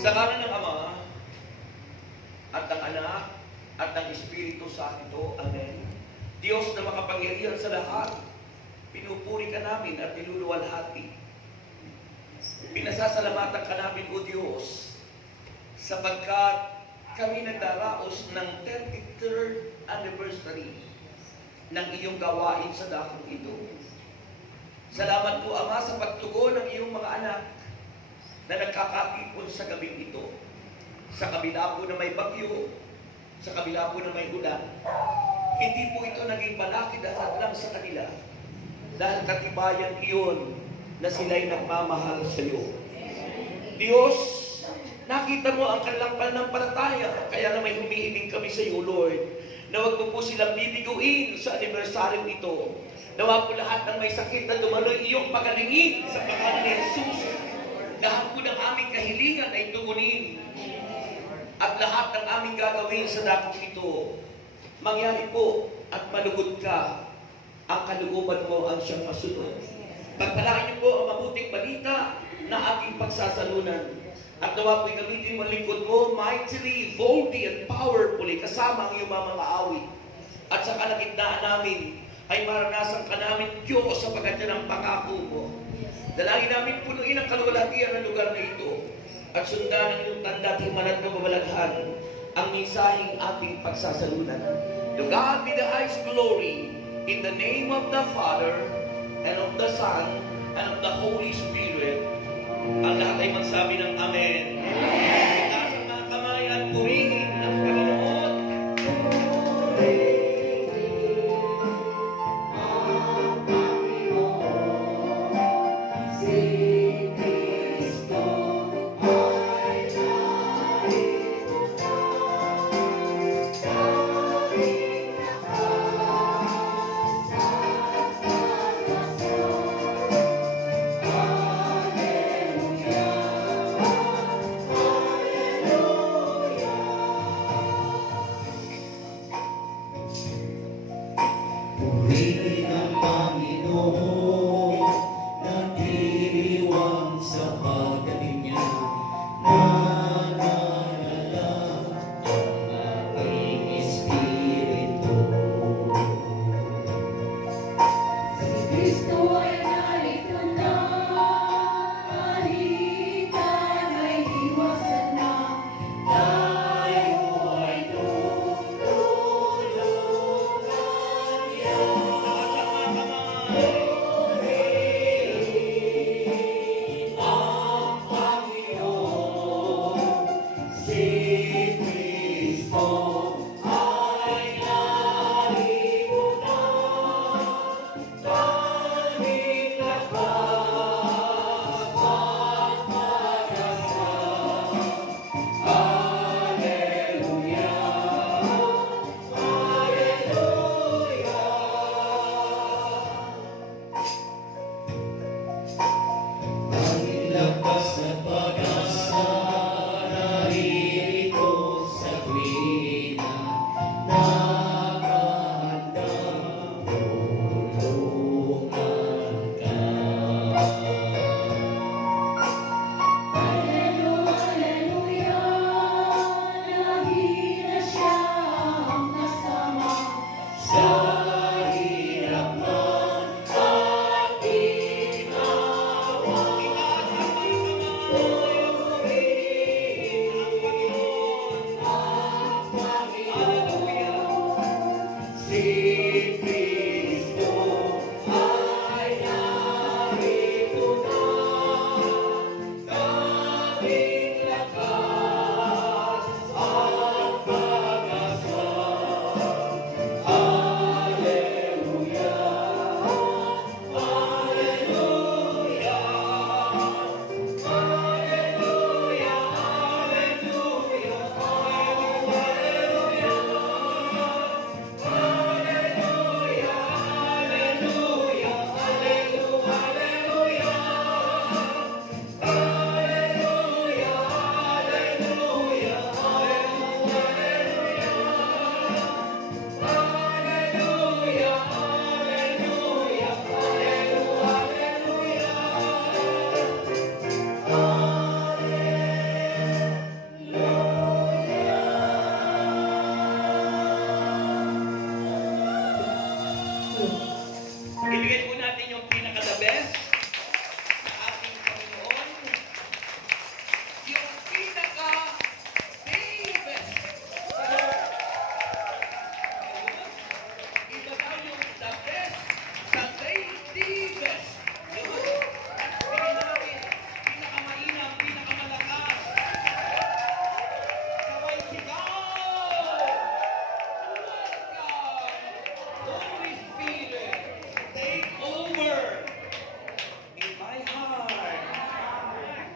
Sa ngalan ng Ama, at ng Anak, at ng Espiritu Santo. Amen. Diyos na makapangyarihan sa lahat, pinupuri ka namin at niluluwalhati. Pinasasalamatan ka namin, O Diyos, sapagkat kami nagdaraos ng 33rd anniversary ng iyong gawain sa dakong ito. Salamat po, Ama, sa pagtugon ng iyong mga anak na nagkakatipon sa gabing ito. Sa kabila po na may bagyo, sa kabila po na may ulan, hindi po ito naging balakid at hadlang sa kanila dahil katibayan iyon na sila'y nagmamahal sa iyo. Diyos, nakita mo ang kanilang pananampalataya, kaya na may humihiling kami sa iyo, Lord, na huwag mo po silang bibiguin sa anibersaryong ito. Nawa po lahat ng may sakit na dumaloy iyong pagalingin sa pangalan ni Jesus. Lahat po ng aming kahilingan ay tugunin. At lahat ng aming gagawin sa dakong ito, mangyari po at malugod ka. Ang kalooban mo ang siyang masunod. Pagpalain niyo po ang mabuting balita na aking pagsasalunan. At nawa po'y gamitin mo ang lingkod mo mightily, boldly, and powerfully kasama ang iyong mga awit. At sa kalagitnaan namin ay maranasan ka namin, Diyos, sapagkat yan ang pangako mo. Dalangin namin punuin ang kaluwalhatian ng lugar na ito at sundan ang iyong tanda at himalat na babalaghan ang mensaheng ating pagsasalunan. To God be the highest glory in the name of the Father and of the Son and of the Holy Spirit. Ang lahat ay magsabi ng Amen. Itaas ang mga kamay at purihin ang Panginoon.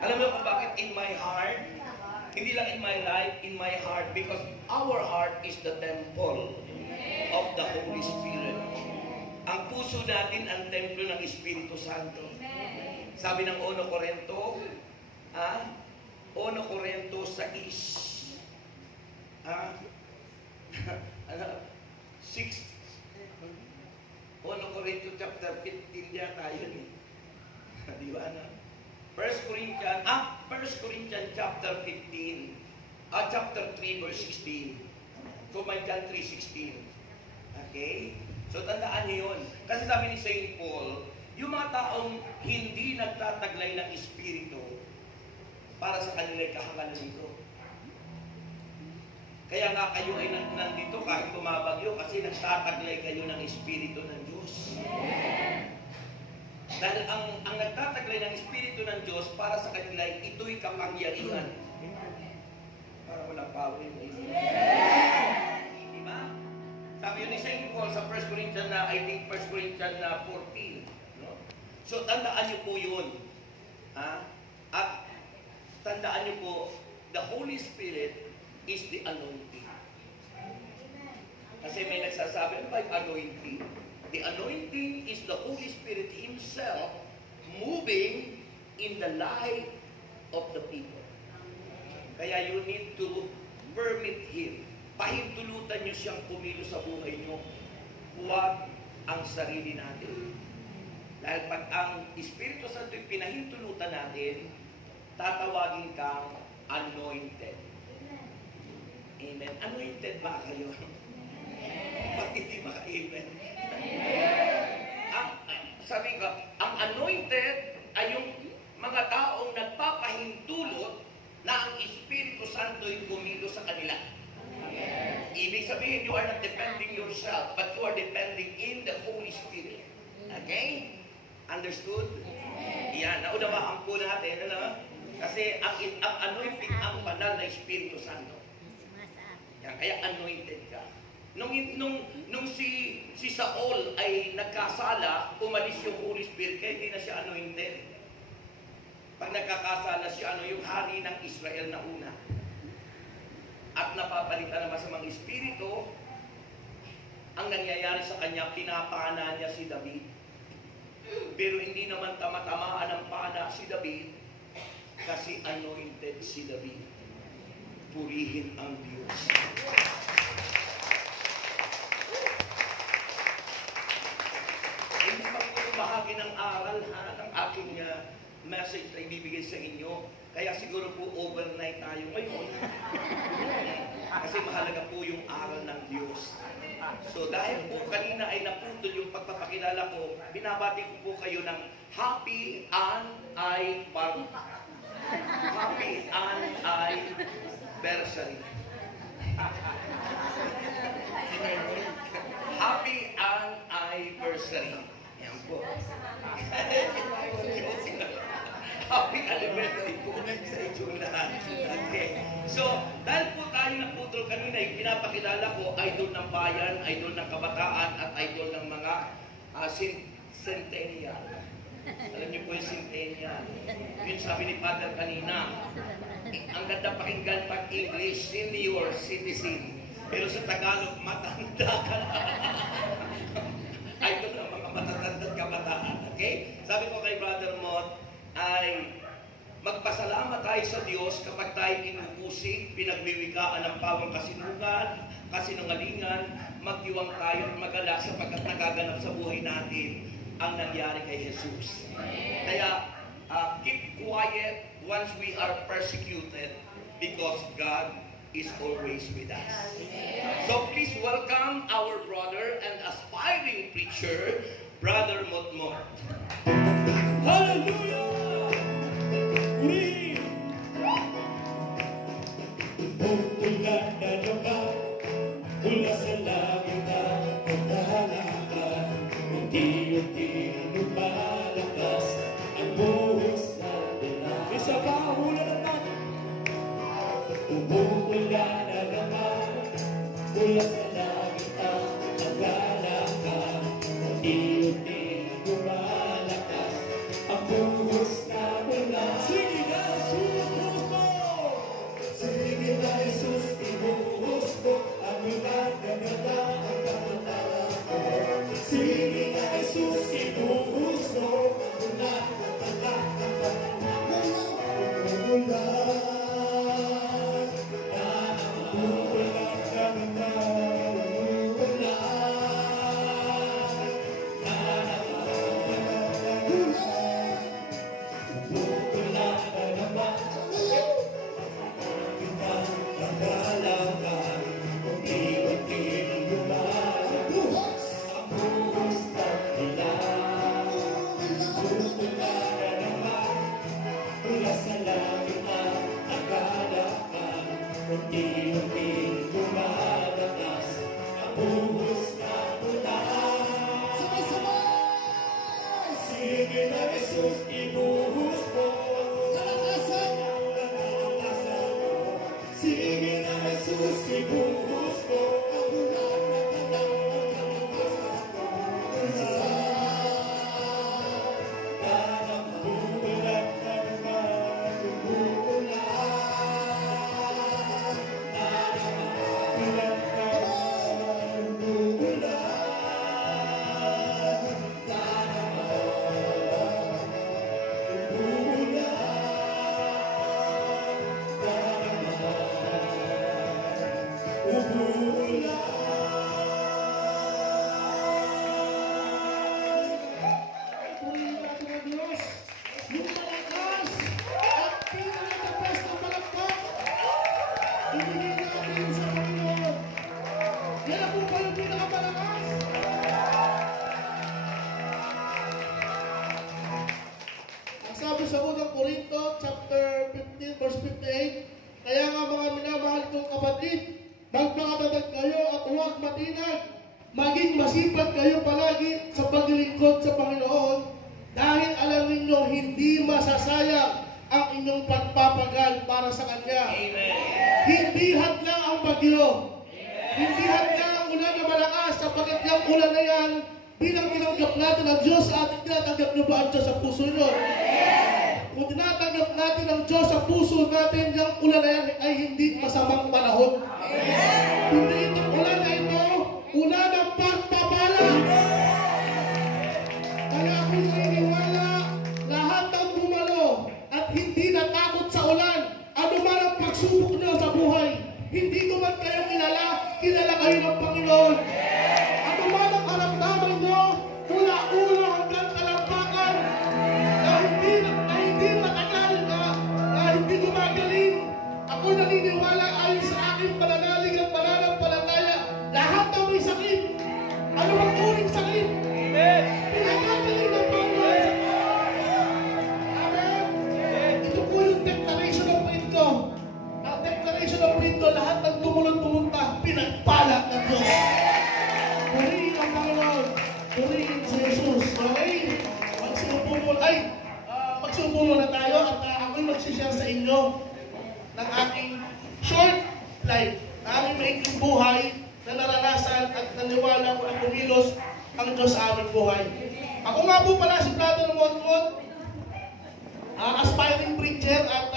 Alam mo kung bakit in my heart? Hindi lang in my life, in my heart. Because our heart is the temple of the Holy Spirit. Ang puso natin ang templo ng Espiritu Santo. Sabi ng 1 Corinto, 1 Corinto 6, 1 Corinto chapter 15 yata yun eh. Di ba na? 1 Corinthians chapter 15, chapter 3 verse 16. John 3:16. Okay? So tandaan niyo yun. Kasi sabi ni St. Paul, yung mga taong hindi nagtataglay ng Espiritu, para sa kanila kahangalan nito. Kaya nga kayo ay nandito kahit tumabagyo kasi nagtataglay kayo ng Espiritu ng Diyos. Dahil ang nagtataglay ng Espiritu ng Diyos para sa kanila, ito'y kapangyarihan. Para walang power yun. Diba? Sabi yun ni St. Paul sa 1 Corinthians na, I think 1 Corinthians na 14. No? So, tandaan niyo po yun. At tandaan niyo po, the Holy Spirit is the anointing. Kasi may nagsasabi, ano ba yung anointing? The anointing is the Holy Spirit Himself moving in the life of the people. Kaya you need to permit Him. Pahintulutan niyo siyang kumilos sa buhay niyo. Huwag ang sarili natin. Dahil pag ang Espiritu Santo yung pinahintulutan natin, tatawagin kang anointed. Amen. Anointed ba kayo? Ba't hindi maka-amen? Sabi ko, ang anointed ay yung mga taong nagpapahintulot na ang Espiritu Santo yung kumilos sa kanila. Ibig sabihin, you are not depending yourself, but you are depending in the Holy Spirit. Okay? Understood? Yan, naunawaan po natin, ano? Kasi ang anointing, ang banal na Espiritu Santo. Yan, kaya anointed ka. Nung si Saul ay nagkasala, umalis yung Holy Spirit, kaya hindi na siya anointed. Pag nagkakasala siya, yung hari ng Israel na una. At napapalitan naman sa mga espiritu, ang nangyayari sa kanya, pinapana niya si David. Pero hindi naman tamatamaan ng pana si David, kasi anointed si David. Purihin ang Diyos. Hindi pa po bahagi ng aral ng aking message na ibibigay sa inyo. Kaya siguro po overnight tayo ngayon. Kasi mahalaga po yung aral ng Diyos. So dahil po kanina ay naputol yung pagpapakilala ko, binabati ko po kayo ng Happy Anniversary. Happy Anniversary. Yan po. Happy Anniversary po sa inyong lahat. Okay. So, dahil po tayo naputol kanina, yung pinapakilala ko, idol ng bayan, idol ng kabataan, at idol ng mga centennial. Alam niyo po yung centennial. Yun sabi ni Father kanina, ang ganda pakinggan pag English, senior citizen. Pero sa Tagalog, matanda ka na. Idol ng mga matatanda kabataan. Okay? Sabi ko kay Brother Mott, ay magpasalamat tayo sa Diyos kapag tayo pinupusig, pinagwiwikaan ng pawang kasinungalingan, magdiwang tayo at magalak sapagkat nagaganap sa buhay natin ang nangyari kay Jesus. Kaya, keep quiet once we are persecuted because God is always with us. So please welcome our brother and aspiring preacher, Brother Mott Mott. Hallelujah! Puri! Ulan na naman mula sa langit at pagkahalakan, unti-unti lumalakas ang buhos na dilag. Isa pa, ulan naman! Umuulan na naman mula sa langit at pagkahalakan, unti-unti lumalakas ang buhos na dilag. Sige guys! kapatid, magpakatatag kayo at huwag matinag. Maging masipag kayo palagi sa paglilingkod sa Panginoon dahil alam ninyo hindi masasayang ang inyong pagpapagal para sa Kanya. Amen. Hindi hadlang ang bagyo. Hindi hadlang ang ulan na malakas sapagkat yung ulan na yan bilang tinanggap natin ang Diyos sa ating tinatanggap nyo ba ang Diyos sa puso nyo? Kung tinatanggap natin ang Diyos sa puso natin, yung ulan na yan ay hindi masamang panahon. Hindi itong ulan na ito, ulan ng pagpapala. Kaya ako naniniwala, lahat ng bumalo at hindi natakot sa ulan, ano man ang pagsubok nyo sa buhay, hindi ko man kayo kilala kayo ng Panginoon. Ano man ang aramdaman nyo, mula ulo hanggang talampakan, na hindi matagal, na hindi gumagaling, ako naniniwala ayon sa aking pananalig at pananampalataya, lahat ng may sakit, ano mang turing sakit, pinagagaling ng Panginoon. Amen. Ito po yung declaration of faith ko. Ang declaration of faith ko, lahat ng tumulong-tumunta, pinagpala ng Diyos. Purihin ang Panginoon. Purihin si Jesus. Okay? Magsubo muna tayo at ako'y magsishare sa inyo ng aking short life, na aming maikling buhay na naranasan at naniwala ko na kumilos ang Diyos sa aming buhay. Ako nga po pala si Brother Monmon, aspiring preacher, at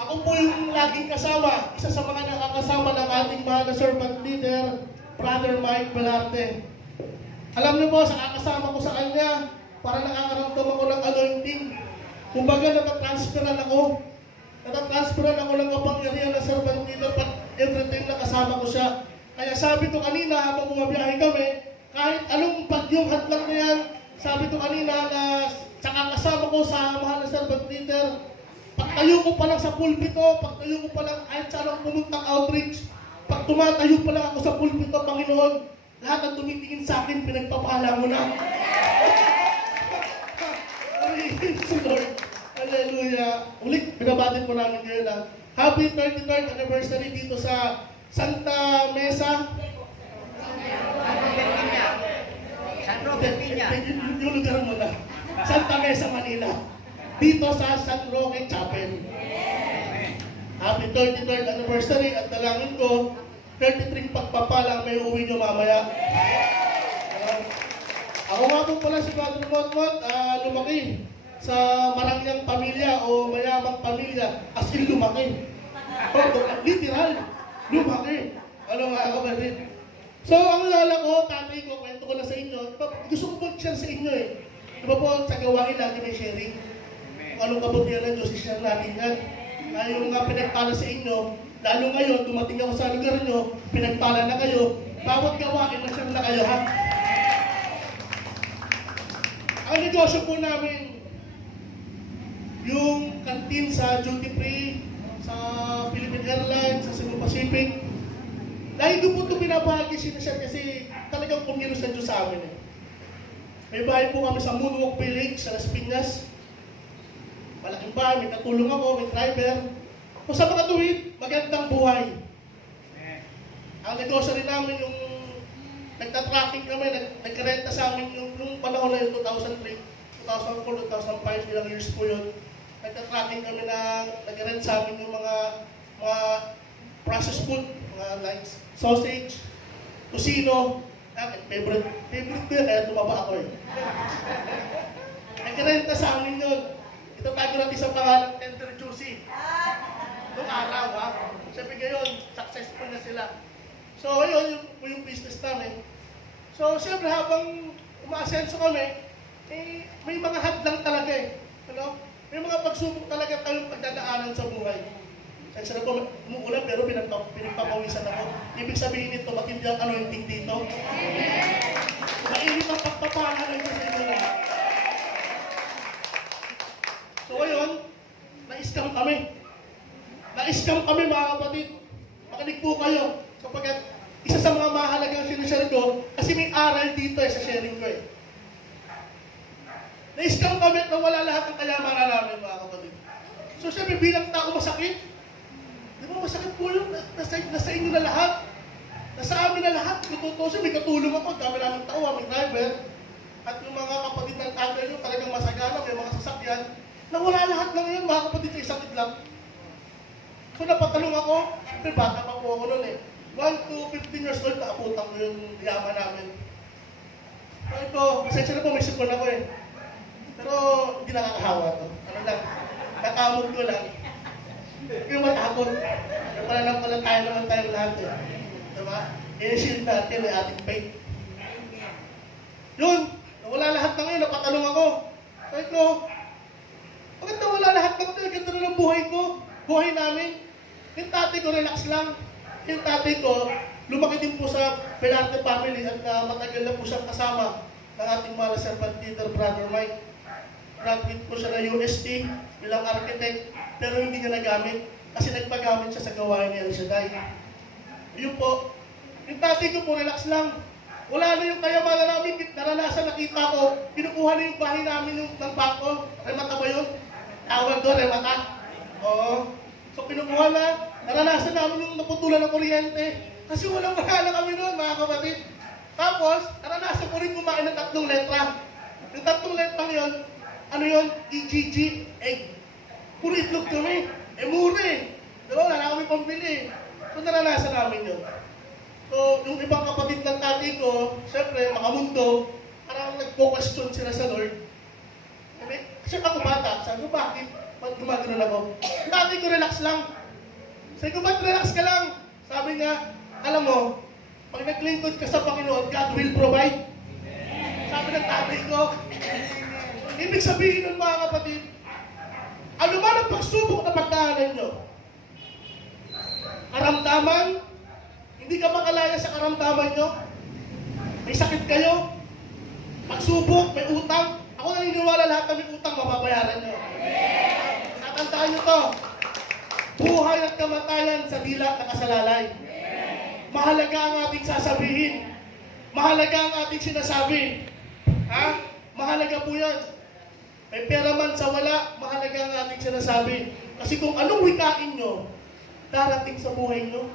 ako po yung laging kasama, isa sa mga nakakasama ng ating mahal na servant leader, Brother Mike Belarte. Alam niyo po, sa kakasama ko sa kanya, para nakakaramdam ako ng anointing. Kumbaga, natatransferan ako ng kapangyarihan ng servant leader, but everything nakasama ko siya. Kaya sabi ko kanina, habang bumabiyahe kami, kahit anong bagyong hadlang na yan, sabi ko kanina na sa kakasama ko sa mahal na servant leader, pagtayo ko pa lang sa pulpito, pagtayo ko pa lang kahit saan ako pumuntang outreach, pag tumatayo pa lang ako sa pulpito, Panginoon, lahat ng tumitingin sa akin, pinagpapala mo na. Lord, hallelujah. Ulit, binabatin po namin kayo na happy 33rd anniversary dito sa Santa Mesa. San Robert Piña. Yung lugar mo na. Santa Mesa, Manila. Dito sa San Roque Chapel. Happy 33rd anniversary at dalangin ko, 33 pagpapala may uwi nyo mamaya. Ako nga po pala si Brother Monmon, lumaki sa marangyang pamilya o mayamang pamilya, as in lumaki. Literal, lumaki. Ano nga kapatid? So, ang lala ko, tatay ko, kwento ko na sa inyo, gusto ko mag-share sa inyo eh. Diba po, sa gawain lagi may sharing. Kung anong kabutihan ng Diyos, i-share natin yan. Yung nga pinagpala sa inyo, lalo ngayon, dumating ako sa lugar nyo, pinagpala na kayo, bawat gawain, na-share na kayo, ha? Ang negosyo po namin, yung kantin sa duty free, sa Philippine Airlines, sa Cebu Pacific, dahil doon po ito binabahagi sinashare kasi talagang kumilos na Diyos sa amin eh. May bahay po kami sa Moonwalk Village, sa Las Piñas. Malaking bahay, may katulong ako, may driver. Kung sa mga tuwid, magandang buhay. Ang negosyo rin namin yung nagtatracking kami, nagkarenta sa amin yung panahon na yun, 2003, 2004, 2005, ilang years po yun. Nagtatracking kami na nag-rent sa amin yung mga processed food, mga like sausage, tusino, favorite ko yun, kaya tumaba ako eh. Nag-renta sa amin yun. Ito tayo natin sa pangalan, Tender Juicy. Noong araw, ha? Sabi ngayon, successful na sila. So, yun yung business namin. So, siyempre, habang umaasenso kami, may mga hadlang talaga eh. Ano? May mga pagsubok talaga kayong pagdadaanan sa buhay. Kasi na po, umuulan pero pinagpapawisan ako. Ibig sabihin nito, matindi ang anointing dito. Mainit ang pagpapala ng Diyos sa inyo lahat. So, ngayon, na-scam kami. Na-scam kami, mga kapatid. Makinig po kayo. Kapag isa sa mga mahalagang sinishare ko, kasi may aral dito sa sharing ko eh. Na-scam kami na wala lahat ng kayamanan namin, mga kapatid. So, siyempre, bilang tao masakit, di ba masakit po yun. Nasa inyo na lahat. Nasa amin na lahat. Tututusin, may katulong ako. Dami namin tao, may driver. At yung mga kapatid ng tatay nyo, talagang masagana, may mga sasakyan. Nawala lahat lang yun, mga kapatid, sa isang idlang. So napatalong ako. Siyempre, bata pa po ako noon eh. 1 to 15 years old, naabutan ko yung yaman namin. So ito, pasensya na po, may sipon ako eh. Pero hindi nakakahawa to. Ano lang, nakamog ko lang. Yung matakot. Kaya pala lang pala tayo naman tayong lahat eh. Diba? I-shield natin ang ating faith. Yun, nawala lahat ng yun, napatalong ako. Sabi ko, bakit nawala lahat ng ito? Ganda na ng buhay ko, buhay namin. Yung tatay ko, relax lang. Yung tatay ko, lumaki din po sa Belarte family at matagal na po siyang kasama ng ating mahal na servant leader, Brother Mike. Graduate po siya ng UST bilang architect, pero hindi niya nagamit kasi nagpagamit siya sa gawain ni El Shaddai. Yun po, yung tatay ko po, relax lang. Wala na yung kayamanan namin, naranasan, nakita ko, pinukuha na yung bahay namin ng bangko. Remata ba yun? Tawag doon, remata. Oo. So pinukuha na, naranasan namin yung naputulan ng kuryente. Kasi walang mahala kami noon, mga kapatid. Tapos, naranasan ko rin kumain ng 3 letra. Yung 3 letrang yun, ano yun? EGG, egg. Puro itlog kami. Mura eh. Diba? Wala na kami pambili. So naranasan namin yun. So, yung ibang kapatid ng tatay ko, siyempre, makamundo, parang nagpo-question sila sa Lord. Kasi ako bata, sabi ko, bakit? Ba't gumagano'n ako? Tatay ko, relax lang. Sabi ko, ba't relax ka lang? Sabi niya, alam mo, pag naglingkod ka sa Panginoon, God will provide. Sabi ng tatay ko. Ibig sabihin ng mga kapatid, ano ba ang pagsubok na pagdaanan nyo? Karamdaman, hindi ka makalaya sa karamdaman nyo? May sakit kayo? Pagsubok, may utang? Ako naniniwala lahat na may utang, mababayaran nyo. Tatandaan nyo to. Buhay at kamatayan sa dila na kasalalay. Mahalaga ang ating sasabihin. Mahalaga ang ating sinasabi. Ha? Mahalaga po yan. May pera man sa wala, mahalaga ang ating sinasabi. Kasi kung anong wikain nyo, darating sa buhay nyo.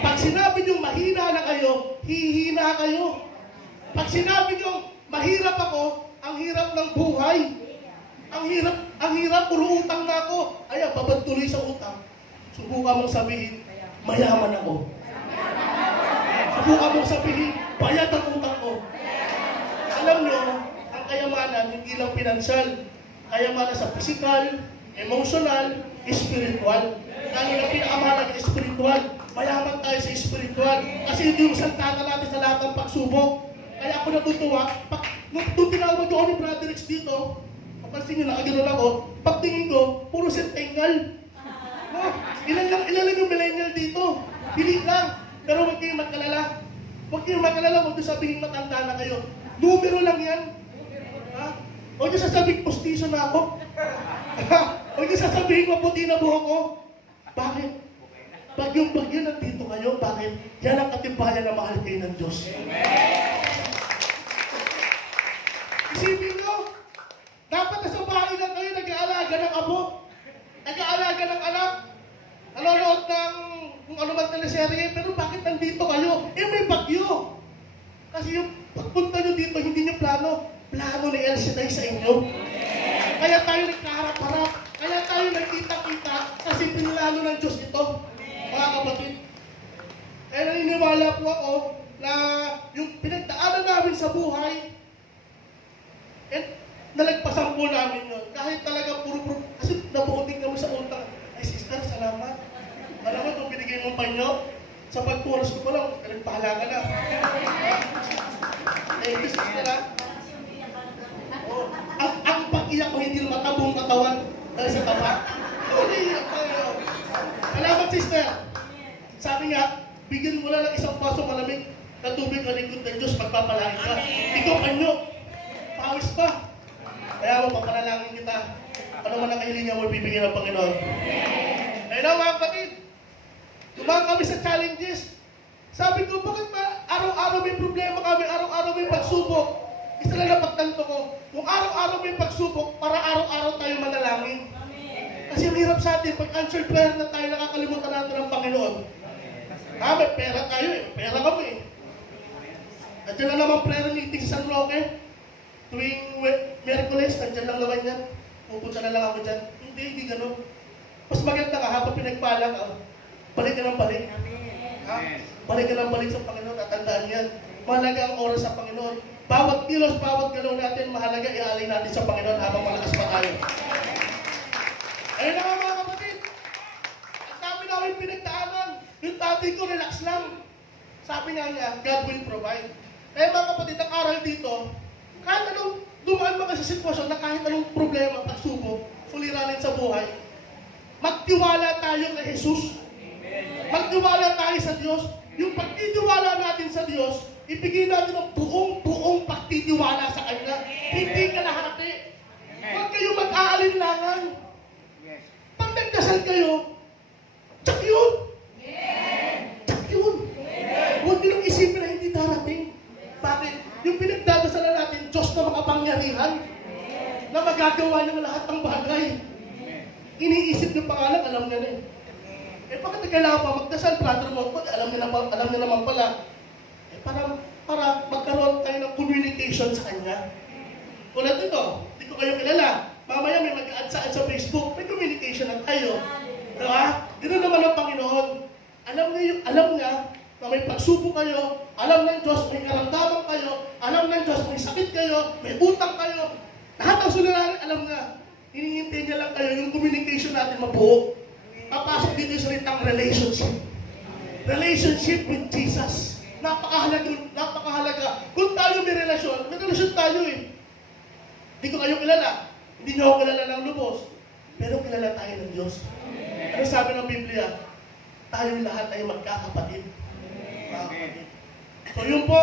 Pag sinabi nyo mahina na kayo, hihina kayo. Pag sinabi nyo mahirap ako, ang hirap ng buhay. Ang hirap, puro utang na ako. Ayan, babad tuloy sa utang. Subukan mong sabihin, mayaman ako. Subukan mong sabihin, bayad ang utang ko. Alam nyo, ang kayamanan, hindi lang pinansyal. Kayamanan sa physical, emotional, spiritual. Lalo na pinakamahalaga spiritual. Mayaman tayo sa spiritual. Kasi hindi yung saltata natin sa lahat ng pagsubok. Kaya ako natutuwa, nung tinawag ko ni Brother Rich dito, kapansin nyo, nakagano'n ako, pagtingin ko, puro centennial. No? Ilan lang yung millennial dito. Pili lang. Pero huwag kayong magkalala. Huwag kayong magkalala, huwag nyo sabihin matanda na kayo. Numero lang yan. Ha? Huwag nyo sasabihin postiso na ako. Huwag nyo sasabihin maputi na buhok ko. Bakit? Bagyong-bagyo nandito kayo. Bakit? Yan ang katibayan na mahal kayo ng Diyos. Isipin nyo, dapat nasa bahay lang kayo nag-aalaga ng abo. Nag-aalaga ng anak. Nanonood ng kung ano man teleserye, pero bakit nandito kayo? May bagyo. Kasi yung pagpunta nyo dito, hindi nyo plano. Plano ni El Shaddai sa inyo. Kaya tayo nagkaharap-harap. Kaya tayo nagkita-kita. Kasi pinilano ng Diyos ito. Mga kapatid. Kaya naniniwala po ako na yung pinagdaanan namin sa buhay, nalagpasan po namin yun. Kahit talaga puro kasi nabuo din kami sa utang. Ay sister, salamat. Alam mo, itong binigay mong panyo, sa pagpuros ko pa lang, nagpahala ka na. Thank you, sister, ha? Oh, ang pag-iyak ko hindi matabong katawan dahil sa tapa. Iyak tayo. Salamat, sister. Sabi nga, bigyan mo lang ng isang paso malamig na tubig ang lingkod ng Diyos, magpapalain ka. Ikaw, anyo. Pawis pa. Kaya mo, papanalangin kita. Ano man ang kahiling niya mo, bibigyan ng Panginoon. Kaya na, mga kapatid, tumaan kami sa challenges. Sabi ko, bakit ba araw-araw may problema kami, araw-araw may pagsubok? Isa lang na pagtanto ko, kung araw-araw may pagsubok, para araw-araw tayo manalangin. Kasi ang hirap sa atin, pag answered prayer na tayo, nakakalimutan natin ang Panginoon. May pera tayo eh. Pera kami eh. At yun na naman prayer meeting sa San Roque. Tuwing Miyerkules, nandiyan lang naman yan. Pupunta na lang ako dyan. Hindi ganun. Mas maganda ka, habang pinagpala ka, balik ka ng balik. Balik ka ng balik sa Panginoon at tandaan yan. Mahalaga ang oras sa Panginoon. Bawat kilos, bawat galaw natin, mahalaga ialay natin sa Panginoon habang malakas pa tayo. Ayun na nga mga kapatid. Ang dami na akong pinagdaanan. Yung tatay ko, relax lang. Sabi nga niya, God will provide. Kaya mga kapatid, ang aral dito, kahit anong dumaan mga sa sitwasyon na kahit anong problema, pagsubok, suliranin sa buhay, magtiwala tayo kay Jesus. Magtiwala tayo sa Diyos. Yung pagtitiwala natin sa Diyos, ibigay natin ang buong pagtitiwala sa Kanya. Hindi kalahati. Huwag kayo mag-aalinlangan. Pag nagdasal kayo, tsak yun. Tsak yun. Huwag nilang isipin na hindi darating. Bakit? Yung pinagdadasalan natin, Diyos na makapangyarihan, na magagawa ng lahat ng bagay. Iniisip ng pangalan, alam niya na eh. Bakit kailangan pa magdasal, brother mo? Alam niya naman pala. Para magkaroon tayo ng communication sa Kanya. Tulad nito, hindi ko kayo kilala. Mamaya may mag-add sa Facebook, may communication na tayo. Diba? Dito naman ang Panginoon. Alam niya na may pagsubok kayo, alam ng Diyos may karamdaman kayo, alam ng Diyos may sakit kayo, may utang kayo. Lahat ng suliranin, alam niya. Hinihintay niya lang kayo, yung communication natin mabuo. Papasok dito yung salitang relationship. Relationship with Jesus. Napakahalaga. Kung tayo may relasyon tayo eh. Hindi ko kayo kilala. Hindi niyo ako kilala ng lubos. Pero kilala tayo ng Diyos. Ano sabi ng Biblia? Tayo lahat ay magkakapatid. So yun po,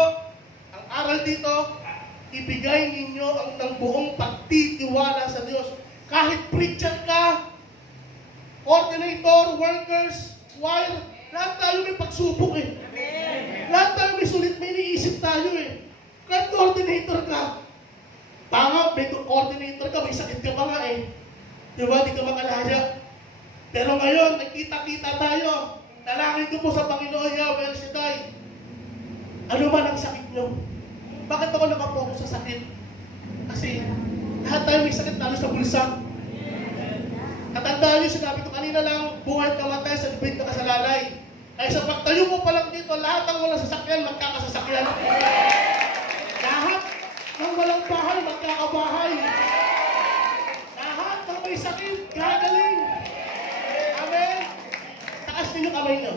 ang aral dito, ibigay ninyo ang buong pagtitiwala sa Diyos. Kahit preacher ka, coordinator, workers, choir, lahat tayo may pagsubok eh. Lahat tayo may sulit, may iniisip tayo eh. Kahit coordinator ka, may coordinator ka, may sakit ka pa nga eh. Diba, di ka makalaya. Pero ngayon, nagkita-kita tayo. Dalangin ko po sa Panginoon Yahweh El Shaddai. Ano man ang sakit nyo? Bakit ako nakapokus sa sakit? Kasi lahat tayo may sakit, lalo sa bulsa. Katandaan nyo, sinabi ko kanina lang, buhay at kamatay sa dibig na kasalalay. Ay sa pagtayo mo pa lang dito, lahat ng walang sasakyan, magkakasasakyan. Lahat ng walang bahay, magkakabahay. Lahat ng may sakit, gagaling. Amen? Taas ninyo kamay nyo.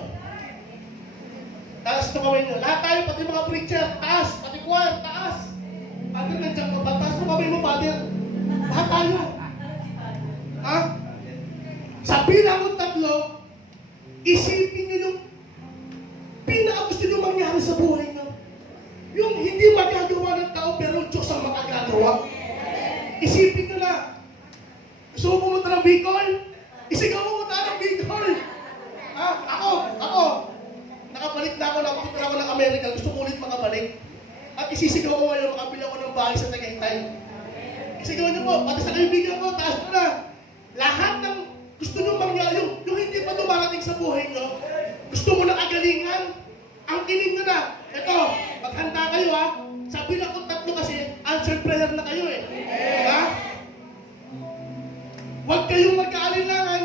Taas ito kamay nyo. Lahat tayo, pati mga preacher, taas. Pati choir, taas. Father, nandiyan ka ba? Taas mo kamay mo, Father. Lahat tayo. Ha? Sa bilang ng 3, isipin nyo yung pinakagusto nyo mangyari sa buhay nyo. Yung hindi magagawa ng tao, pero Diyos ang makagagawa. Isipin nyo na. Gusto mo pumunta ng Bicol? Isigaw mo pumunta ng Bicol. Ha? Ako. Nakabalik na ako, nakapunta ako ng Amerika. Gusto ko ulit makabalik. At isisigaw ko ngayon, makabili ako ng bahay sa Tagaytay. Isigaw nyo po, pati sa kaibigan ko, taas ko na. Lahat ng gusto nyo mangyari, yung hindi pa dumarating sa buhay nyo, gusto mo na agalingan, ang tinig nyo na. Ito, maghanda kayo ha. Sabi lang kung 3 kasi, answered prayer na kayo eh. Ha? Huwag kayong magkaalinlangan.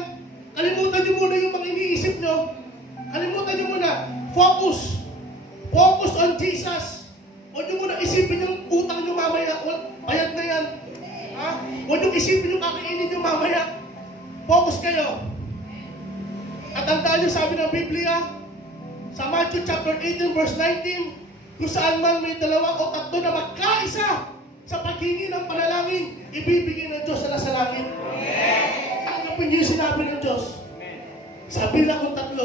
Kalimutan nyo muna yung mga iniisip nyo. Kalimutan nyo muna. Focus. Focus on Jesus. Huwag nyo muna isipin yung utang nyo mamaya. Bayad na yan. Ha? Huwag nyo isipin yung kakainin nyo mamaya. Focus kayo. At tandaan nyo, sabi ng Biblia, sa Matthew chapter 18 verse 19, kung saan man may 2 o 3 na magkaisa sa paghingi ng panalangin, ibibigay ng Diyos na nasa langit. Tanggapin niyo yung sinabi ng Diyos. Sabi lang kung 3,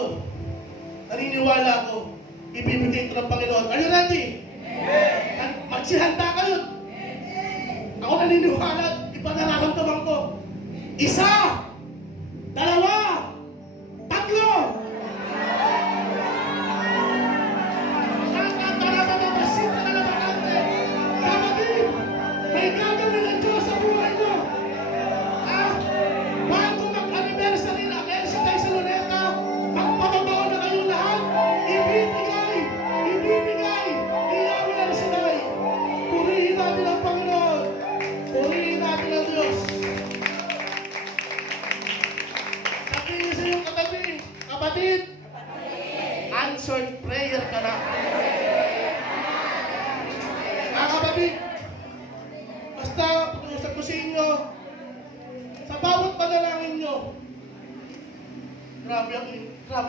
naniniwala ako, ibibigay ko ng Panginoon. Are you ready? Magsihanda kayo. Ako naniniwala, iba nararamdaman ko. 1, 2, 3. May gagawin ng Diyos sa buhay mo. Bago mag-anak Sabihin sa iyong katabi, kapatid, answered prayer ka na. Mga kapatid, basta pag-uusap ko sa inyo, sa bawat panalangin nyo, grabe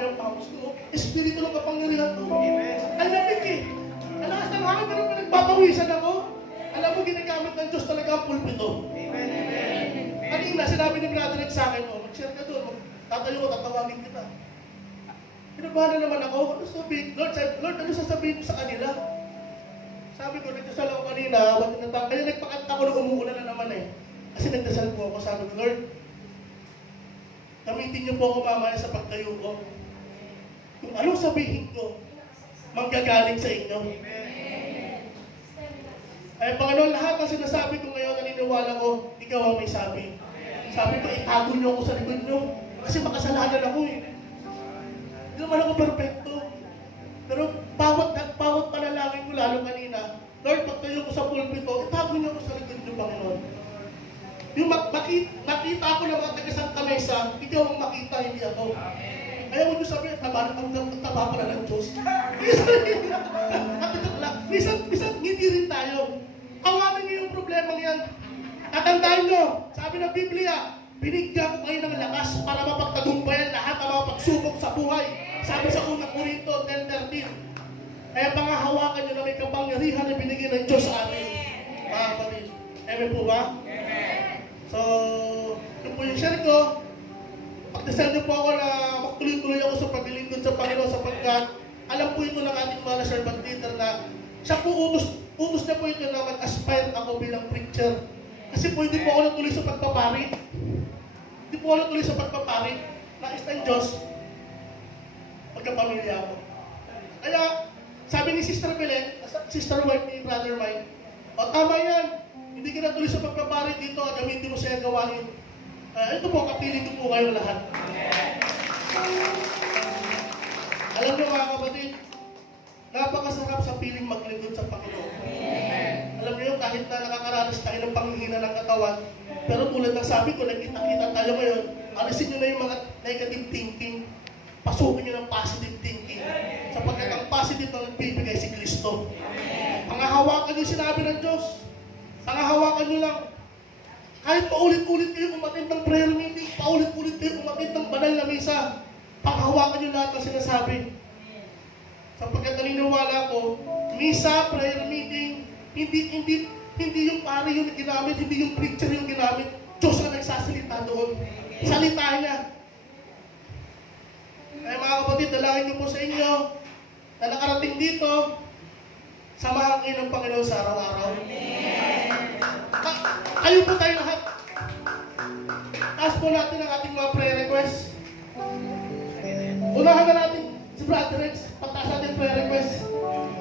ang pawis ko. Espiritu ng kapangyarihan ko. Ang lamig eh. Ang lakas ng hangin, pero pinagpapawisan ako. Alam mo, ginagamit ng Diyos talaga ang pulpito. Kanina, sinabi ni Brother Ed sa akin, mag-share ka doon, tatayo ko, tatawagin kita. Pinabahan na naman ako. Ano sabihin? Lord, ano sasabihin ko sa kanila? Sabi ko, nagdasal ako kanina, kaya nagpakanta ko nung umuulan na naman eh. Kasi nagdasal po ako, sabi ko, Lord, gamitin niyo po ako mamaya sa pagtayo ko. Kung anong sabihin ko, manggagaling sa inyo. Ay, Panginoon, lahat ng sinasabi ko ngayon, naniniwala ko, ikaw ang may sabi. Sabi ko, itago niyo ako sa likod niyo. Kasi makasalanan ako eh. Hindi naman ako perfecto. Pero bawat panalangin ko, lalo kanina, Lord, pagtayo ko sa pulpito, itago niyo ako sa likod niyo, Panginoon. Yung makita ako ng mga taga-Santa Mesa, ikaw ang makita, hindi ako. Ayaw mo nyo sabihin, taba pala ng Diyos. Minsan, hindi rin tayo. Kawanan niyo yung problema niyan. Tatandaan nyo, sabi ng Biblia, binigyan ko kayo ng lakas para mapagtagumpayan lahat ng mga pagsubok sa buhay. Sabi sa unang Korinto 10:13. Kaya pangahawakan nyo na may kapangyarihan na binigyan ng Diyos sa atin. Mga kapatid. Amen po ba? So, yun po yung share ko. Pagdasal niyo po ako na magtuloy-tuloy ako sa paglilingkod sa Panginoon sapagkat alam po ito ng ating mga servant leader na siya po utos na po ito na mag-aspire ako bilang preacher. Kasi po hindi po ako natuloy sa pagpapari. Hindi po ako natuloy sa pagpapari. Nais ng Diyos, magkapamilya ako. Kaya, sabi ni Sister Belen, Sister wife ni Brother Mike, tama yan. Hindi ka natuloy sa pagpapari dito at gamitin mo siya gawain. Ito po, kapiling ko po kayo lahat. Alam niyo mga kapatid, napakasarap sa piling maglingkod sa Panginoon. Alam niyo, kahit na nakakaranas tayo ng panghihina ng katawan, pero tulad ng sabi ko, nagkita-kita tayo ngayon, alisin niyo na yung mga negative thinking, pasukin niyo ng positive thinking, sapagkat ang positive na nagbibigay si Kristo. Pangahawakan niyo sinabi ng Diyos, pangahawakan niyo lang. Kahit paulit-ulit kayo umatid ng prayer meeting, paulit-ulit kayo umatid ng banal na misa, panghawakan nyo lahat ng sinasabi. Sapagkat naniniwala ko, misa, prayer meeting, hindi yung pari yung ginamit, hindi yung preacher yung ginamit. Diyos ang nagsasalita doon. Salita niya. Kaya mga kapatid, dalangin ko po sa inyo na nakarating dito, samahan kayo ng Panginoon sa araw-araw. Kayo po tayo lahat. Taas po natin ang ating mga prayer requests. Unahan na natin si Brother Rex. Pataas natin prayer requests.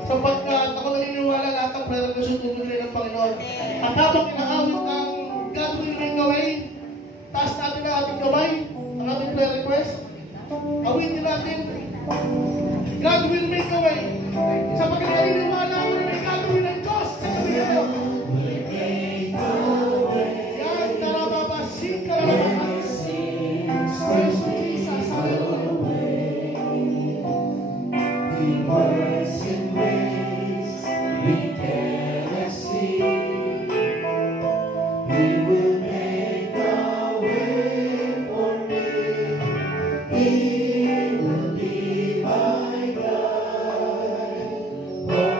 Sapagkat ako naniniwala lahat ng prayer requests yung tutuloy ng Panginoon. At habang inaawit ng God will make a way, taas natin ang ating kamay, ang ating prayer request. Awitin natin. God will make a way. Sapagkat naniniwala ako na may gagawin ng Diyos sa kanila. Praise to Jesus. Hallelujah. Works in ways we cannot see. He will make a way for me. He will be my guide. For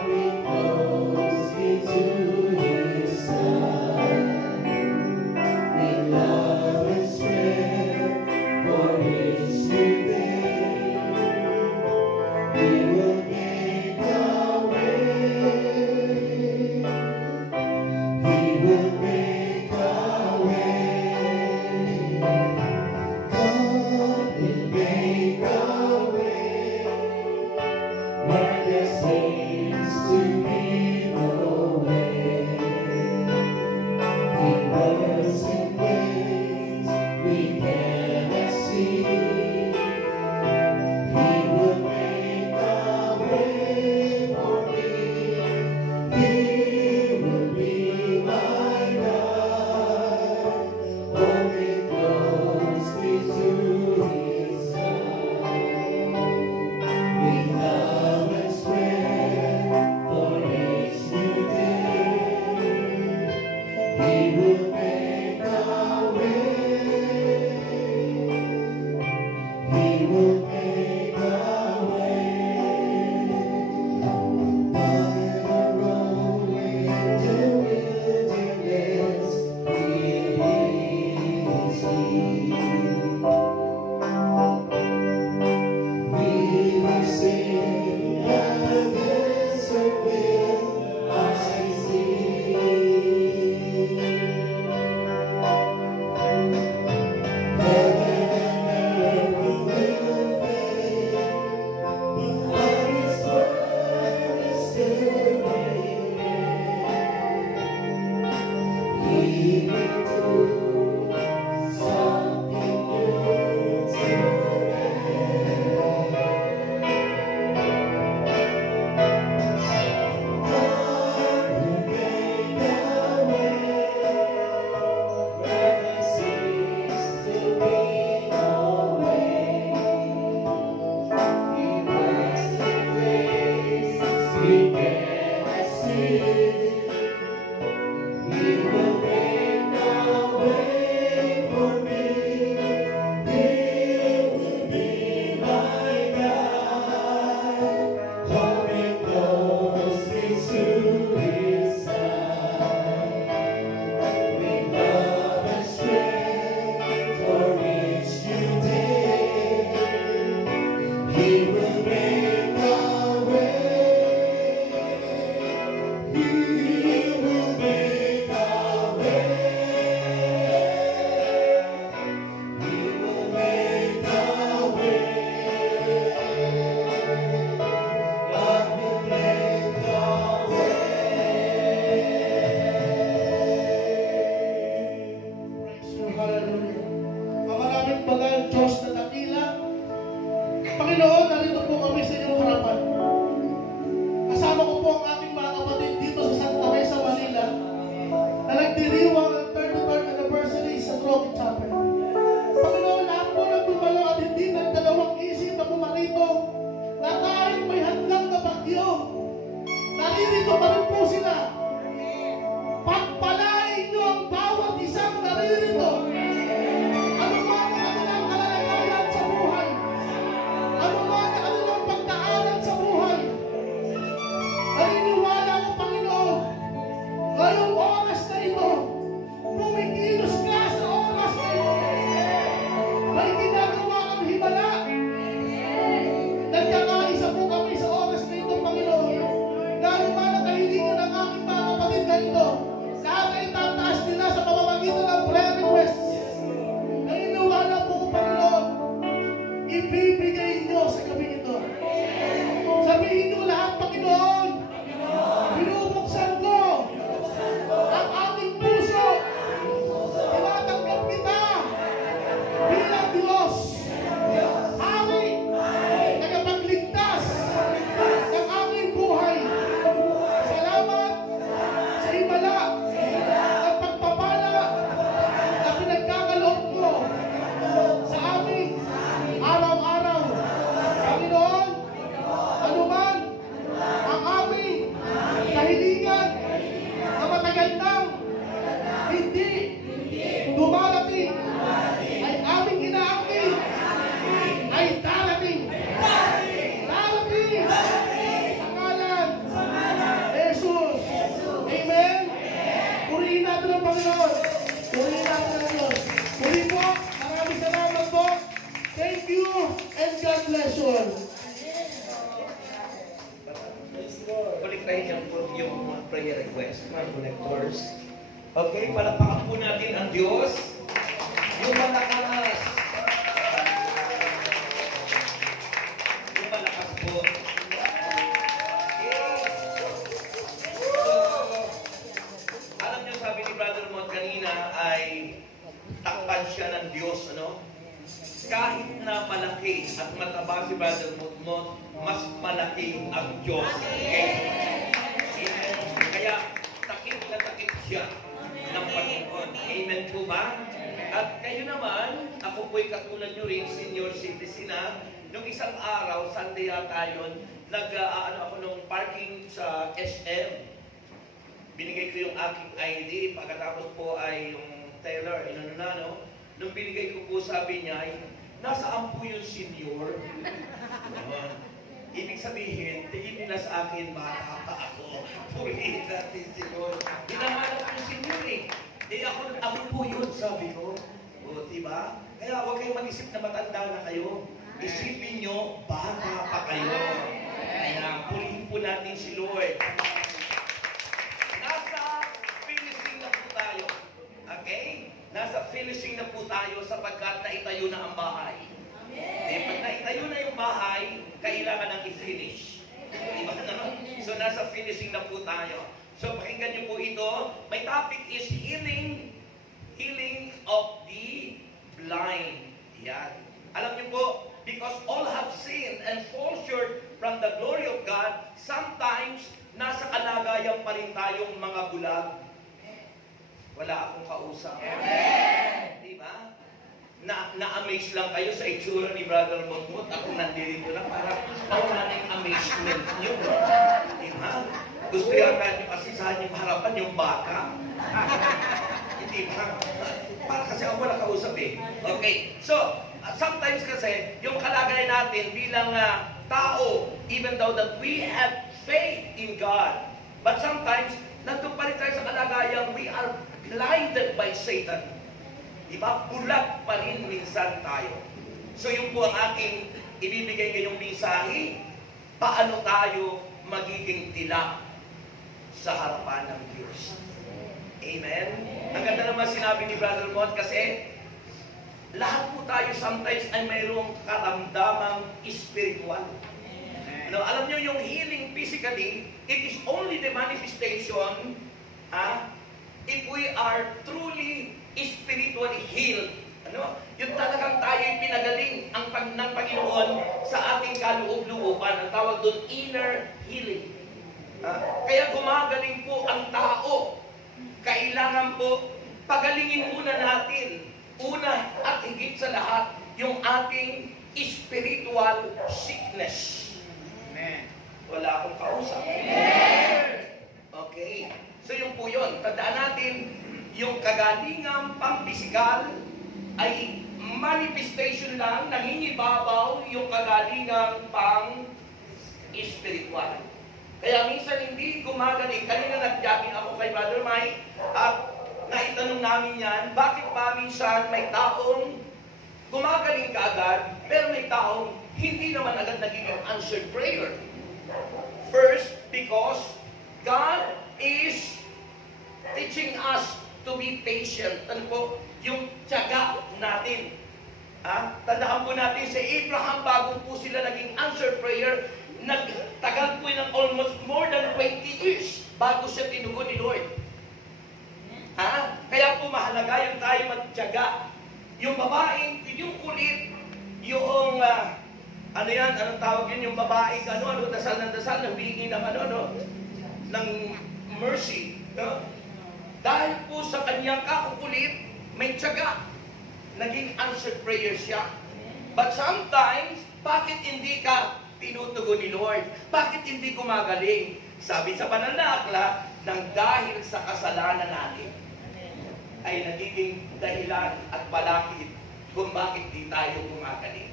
Okay, palakpakan po natin ang Diyos. Yung malakas. Yung malakas po. Okay. So, alam niyo, sabi ni Brother Mont kanina ay takpan siya ng Diyos, ano? Kahit na malaki at mataba si Brother Mont, mas malaki ang Diyos. Okay? Kaya takip na takip siya ng Panginoon. Amen po ba? At kayo naman, ako po'y katulad nyo rin, senior citizen na, nung isang araw, Sunday yata yun, ako nung parking sa SM. Binigay ko yung aking ID, pagkatapos po ay yung teller, no? Nung binigay ko po, sabi niya, nasaan po yung senior? Ibig sabihin, tingin nila sa akin, bata pa ako. Puri natin senior. Hinahanap ko yung senior eh. Ako po yun, sabi ko. O, diba? Kaya huwag kayong mag-isip na matanda na kayo. Isipin nyo, bata pa kayo. Kaya purihin po natin si Lord. Nasa finishing na po tayo. Okay? Nasa finishing na po tayo sapagkat naitayo na ang bahay. Eh, pag naitayo na yung bahay, kailangan ng i-finish. Diba na? So, nasa finishing na po tayo. So, pakinggan niyo po ito. My topic is healing of the blind. Yan. Alam niyo po, because all have sinned and fall short from the glory of God, sometimes, nasa kalagayan pa rin tayong mga bulag. Wala akong kausap. Diba? Na-amaze lang kayo sa itsura ni Brother Motmot. Ako nandito lang para mawala na yung amazement nyo. Diba? Gusto yata nyo kasi sa yung harapan yung baka. Hindi ba? Para kasi ako wala kausap eh. Okay. So, sometimes kasi, yung kalagayan natin bilang tao, even though that we have faith in God, but sometimes, nandun pa rin tayo sa kalagayan, we are blinded by Satan. Diba? Bulag pa rin minsan tayo. So, yung po ang aking ibibigay ngayong mensahe, paano tayo magiging tila sa harapan ng Diyos. Amen? Ang ganda naman sinabi ni Brother Mott kasi lahat po tayo sometimes ay mayroong karamdamang spiritual. No, alam niyo yung healing physically, it is only the manifestation if we are truly spiritually healed. Ano? Yung talagang tayo pinagaling ng Panginoon sa ating kaloob-looban. Ang tawag doon, inner healing. Kaya gumagaling po ang tao. Kailangan po pagalingin muna natin. Una at higit sa lahat, yung ating spiritual sickness. Amen. Wala akong kausap. Amen. Okay. So yung po yun. Tandaan natin, yung kagalingang pampisikal ay manifestation lang, nangingibabaw yung kagalingang pang-spiritual. Kaya minsan hindi gumagaling. Kanina nag-jogging ako kay Brother Mike at naitanong namin yan, bakit pa minsan may taong gumagaling kaagad, pero may taong hindi naman agad nagiging answered prayer. First, because God is teaching us to be patient. Ano po? Yung tiyaga natin. Tandaan po natin si Abraham, bago po sila naging answered prayer, nagtagal po ng almost more than 20 years bago siya tinugon ni Lord. Kaya po mahalaga yung tayo magtiyaga. Yung babaeng, yung kulit, yung, anong tawag yun, yung babaeng, dasal ng dasal, humingi ng, ng mercy. No? Dahil po sa kanyang kakukulit, may tiyaga. Naging answered prayer siya. But sometimes, bakit hindi ka tinutugon ni Lord? Bakit hindi gumagaling? Sabi sa banal na aklat, nang dahil sa kasalanan natin, ay nagiging dahilan at balakid kung bakit di tayo gumagaling.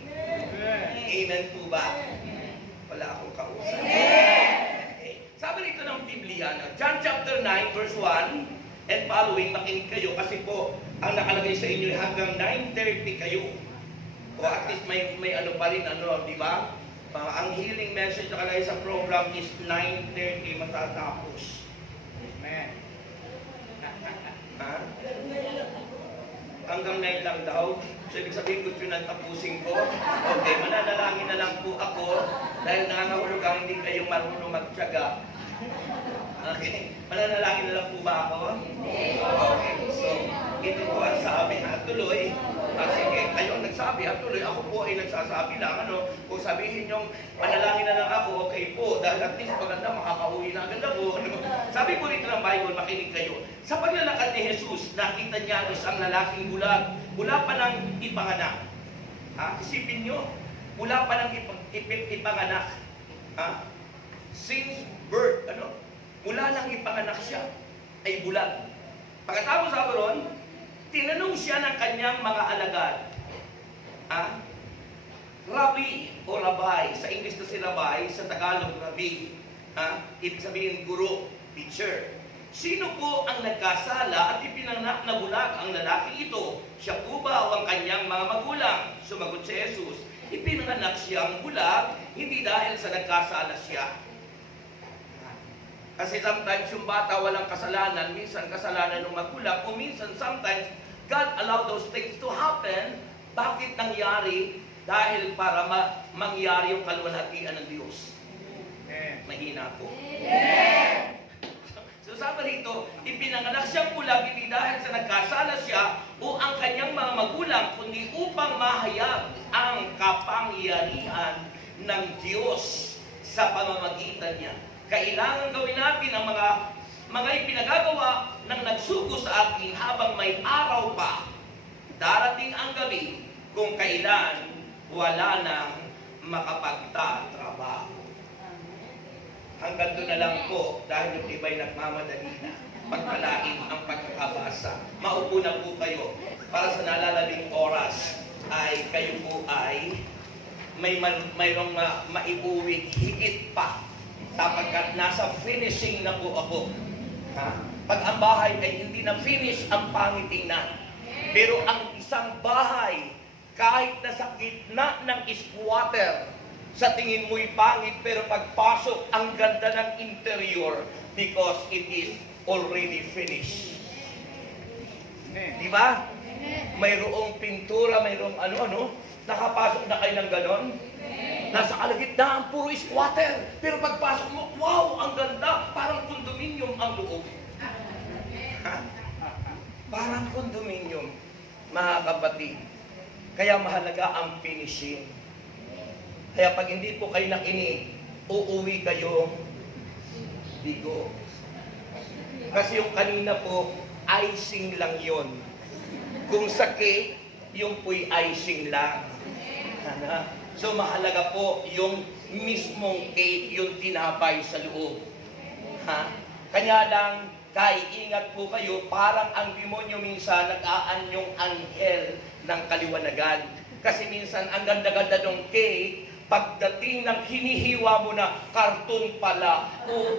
Amen po ba? Wala akong kausap. Okay. Sabi nito ng Biblia, John chapter 9, verse 1, and following, makinig kayo kasi po, ang nakalagay sa inyo hanggang 9:30 kayo. O at least may pa rin, di ba? Ang healing message na nakalagay sa program is 9:30 matatapos. Amen. Hanggang 9 lang daw. So, ibig sabihin gusto nang tapusin ko. Okay, mananalangin na lang po ako dahil nangangahulog ang hindi kayo marunong magtiyaga. Okay, mananalangin na lang po ba ako? Okay, so, ito po ang sabi na tuloy. Sige, kayo ang nagsabi at tuloy. Ako po ay nagsasabi lang. Kung sabihin yung manalangin na lang ako, okay po. Dahil at least maganda, makakauwi na agad ako. Sabi po rito ng Bible, makinig kayo. Sa paglalakad ni Jesus, nakita niya isang lalaking bulag. Mula pa nang ipanganak. Isipin nyo, mula pa nang ipanganak. Since birth, mula nang ipanganak siya, ay bulag. Pagkatapos sa ron, tinanong siya ng kanyang mga alagad, Rabbi o rabay, sa English kasi rabay, sa Tagalog rabbi. Ibig sabihin guro, teacher. Sino po ang nagkasala at ipinanganak na bulag ang lalaki ito? Siya po ba o ang kanyang mga magulang? Sumagot si Jesus, ipinanganak siyang bulag, hindi dahil sa nagkasala siya. Kasi sometimes yung bata walang kasalanan, minsan kasalanan ng magulang, o minsan sometimes God allowed those things to happen. Bakit nangyari? Dahil para mangyari yung kaluwalhatian ng Diyos. Mahina po. So sabi rito, ipinanganak siyang bulag hindi dahil sa nagkasala siya o ang kanyang mga magulang, kundi upang mahayag ang kapangyarihan ng Diyos sa pamamagitan niya. Kailangan gawin natin ang mga ipinagagawa ng nagsugo sa atin habang may araw pa. Darating ang gabi kung kailan wala nang makapagtatrabaho. Hanggang doon na lang po dahil yung iba'y nagmamadali na. Pagpalain ang pagkakabasa. Maupo na po kayo para sa nalalabing oras ay kayo po ay mayroong maiuwi higit pa sapagkat nasa finishing na po ako. Pag ang bahay ay hindi na finish, ang pangit tingnan. Pero ang isang bahay, kahit nasa gitna ng squatter, sa tingin mo'y pangit, pero pagpasok, ang ganda ng interior because it is already finished. Di ba? Mayroong pintura, mayroong ano-ano. Nakapasok na kayo ng ganon. Nasa kalagitnaan, puro squatter. Pero pagpasok mo, wow, ang ganda. Parang condominium ang loob. Parang condominium, mga kapatid. Kaya mahalaga ang finishing. Kaya pag hindi po kayo nakinig, uuwi kayo bigo. Kasi yung kanina po, icing lang yon. Kung sa cake, yung po'y icing lang. So mahalaga po yung mismong cake, yung tinapay sa loob. Kanya lang, ingat po kayo, parang ang demonyo minsan nag-aanyong anghel ng kaliwanagan. Kasi minsan, ang ganda-ganda ng cake, pagdating ng hinihiwa mo na karton pala o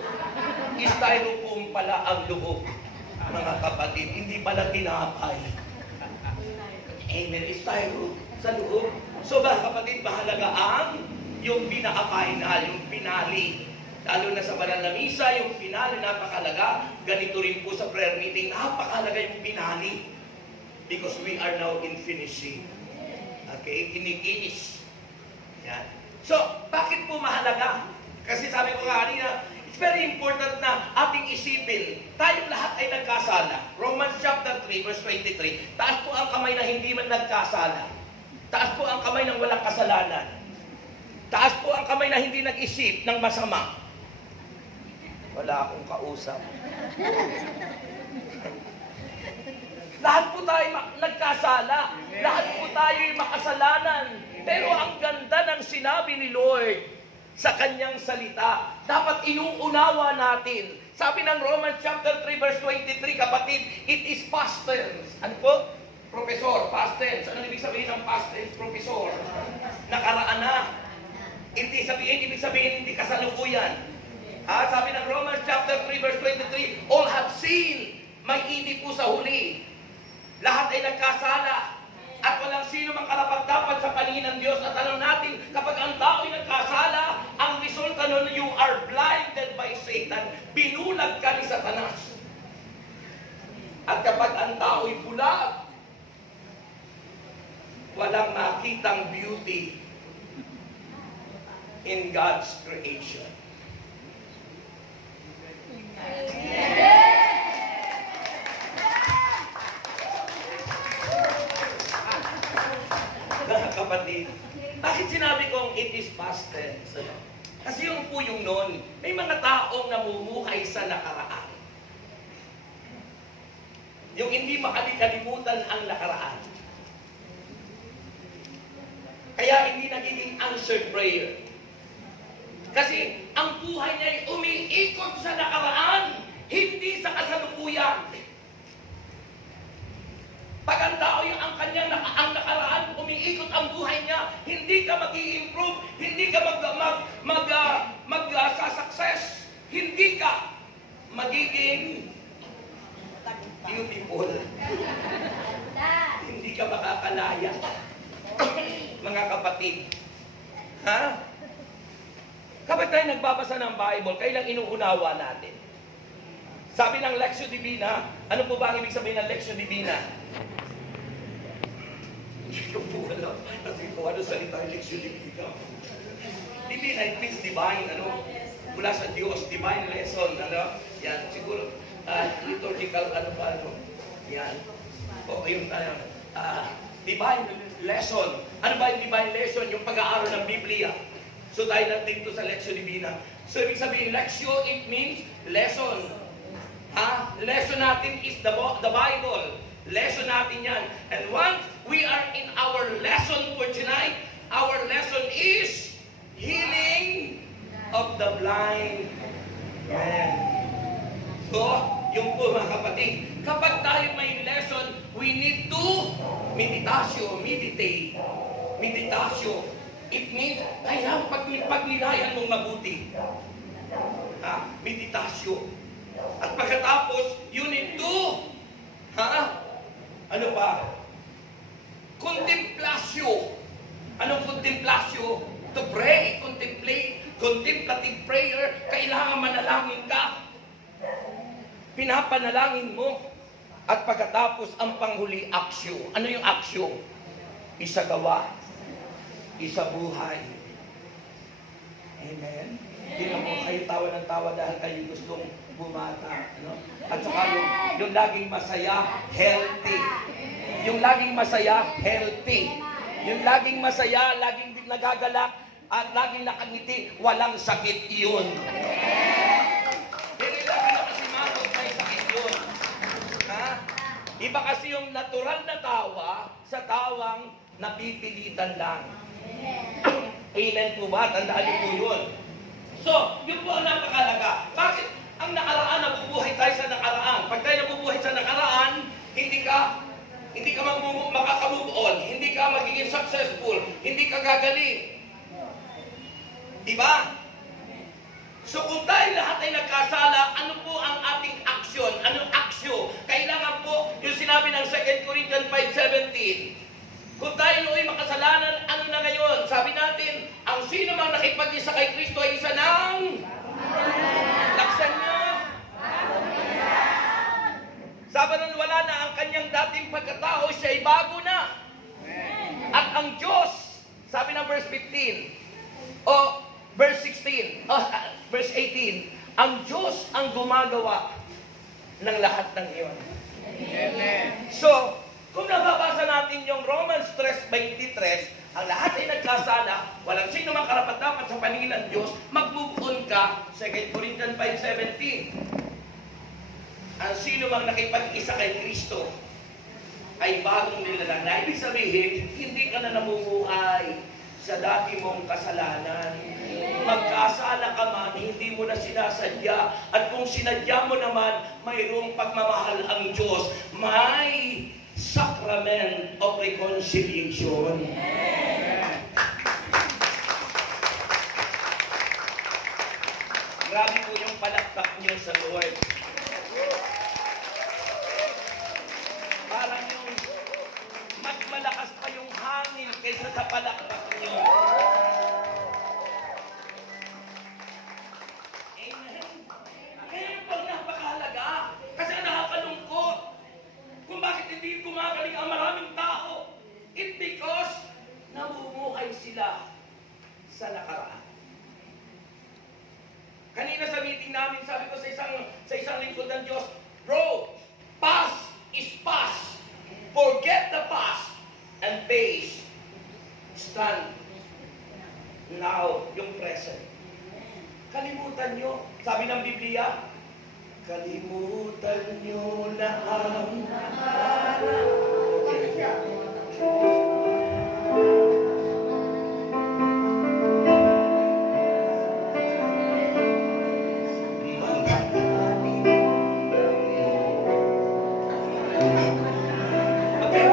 styrofoam pala ang loob. Mga kapatid, hindi pala tinapay. Amen. Styro sa loob. So mga kapatid, mahalaga ang yung pinaka-final, yung pinali. Lalo na sa banal na misa, yung pinali napakalaga. Ganito rin po sa prayer meeting, napakalaga yung pinali. Because we are now in finishing. Okay? Kinikinis. Yan. So, bakit po mahalaga? Kasi sabi ko kanina, it's very important na ating isipin, tayong lahat ay nagkasala. Romans chapter 3, verse 23. Taas po ang kamay na hindi man nagkasala. Taas po ang kamay ng walang kasalanan. Taas po ang kamay na hindi nag-isip ng masama. Wala akong kausap. Lahat po tayo nagkasala. Lahat po tayo makasalanan. Pero ang ganda ng sinabi ni Lord sa kanyang salita, dapat inuunawa natin. Sabi ng Romans chapter 3 verse 23, kapatid, it is past tense. Ano po? Professor, past tense. Ano ibig sabihin ng past tense, professor? Nakaraan na. Ibig sabihin, hindi kasalukuyan. Sabi ng Romans chapter 3 verse 23, all have sinned. May idi po sa huli. Lahat ay nagkasala. At walang sino mang karapat-dapat sa paningin ng Diyos. At tanong natin, kapag ang tao ay nagkasala, ang resulta nun, you are blinded by Satan. Binulag ka ni Satanas. At kapag ang tao ay bulag, walang makitang beauty in God's creation. Kapatid, bakit sinabi kong it is past tense? Kasi yung po yung noon, may mga taong namumuhay sa nakaraan. Yung hindi makalikalimutan ang nakaraan. Kaya hindi nagiging answered prayer. Kasi ang buhay niya ay umiikot sa nakaraan, hindi sa kasalukuyan. Pag ang tao ang kanyang ang nakaraan, umiikot ang buhay niya, hindi ka mag-i-improve, hindi ka mag-success, hindi ka magiging beautiful. Hindi ka makakalaya. Mga kapatid. Ha? Kapag tayo nagbabasa ng Bible, kailang inuunawa natin. Sabi ng Lectio Divina, ano po ba ang ibig sabihin ng Lectio Divina? Hindi ko po alam. Kasi kung ano salita yung Lectio Divina. Divina, it means divine, ano? Mula sa Diyos, divine lesson, ano? Yan, siguro, liturgical, ano pa, ano? Yan. O, yung, divine lesson. Ano ba yung divine lesson? Yung pag-aaral ng Biblia. So, tayo nandito sa Lectio Divina. So, ibig sabihin, Lectio, it means lesson. Ha? Lesson natin is the Bible. Lesson natin yan. And once we are in our lesson for tonight, our lesson is healing of the blind man. So, yung po mga kapatid, kapag tayo may lesson, we need to meditate. Meditasyon. It means, kailangan pagnilayan mong mabuti. Ha? Meditasyon. At pagkatapos, you need to, ano pa? Contemplasyon. Anong contemplasyon? To pray, contemplate, contemplative prayer, kailangan manalangin ka. Pinapanalangin mo. At pagkatapos, ang panghuli, aksyon. Ano yung aksyon? Isagawa. Isa buhay. Amen? Tingnan mo, kayo tawa ng tawa dahil kayo gustong bumata. No? At saka yung laging masaya, healthy. Yung laging masaya, healthy. Yung laging masaya, laging nagagalak, at laging nakangiti, walang sakit yun. Hindi laging nakasimangot, may sakit yun. Ha? Iba kasi yung natural na tawa sa tawang napipilitan lang. Amen po ba? Tandaan niyo po yun. So, yun po ang napakalaga. Bakit ang nakaraan, nabubuhay tayo sa nakaraan? Pag tayo nabubuhay sa nakaraan, hindi ka makakamove on, hindi ka magiging successful, hindi ka gagaling. Diba? So kung tayo lahat ay nagkasala, ano po ang ating aksyon? Anong aksyon? Kailangan po, yung sinabi ng 2 Corinthians 5:17, kung tayo ay makasalanan, ano na ngayon? Sabi natin, ang sino mang nakipag-isa kay Kristo ay isa ng laksan niya. Sabi nun, wala na ang kanyang dating pagkatao, siya ay bago na. At ang Diyos, sabi ng verse 15, o verse 16, verse 18, ang Diyos ang gumagawa ng lahat ng iyon. Amen. So, kung nababasa natin yung Romans 3:23, ang lahat ay nagkasala, walang sino mang karapat-dapat sa paningin ng Diyos, mag-move on ka, 2 Corinthians 5:17. Ang sino mang nakipag-isa kay Kristo ay bagong nilalang. Na ibig sabihin, hindi ka na namumuhay sa dati mong kasalanan. Magkasala ka man, hindi mo na sinasadya. At kung sinadya mo naman, mayroong pagmamahal ang Diyos. May sacrament of reconciliation. Grabe po yung palakpak niyo sa Lord. Parang yung mas malakas pa yung hangin kaysa sa palakpak niyo. Amen. Kaya pag napakahalaga, kasi nakakalungkot kung bakit hindi gumagaling ang maraming tao. It's because namumuhay sila sa nakaraan. Kanina sa meeting namin, sabi ko sa isang lingkod ng Diyos, bro, past is past. Forget the past and face. Stand now, yung present. Kalimutan nyo. Sabi ng Biblia, kalimutan nyo na ang Okay.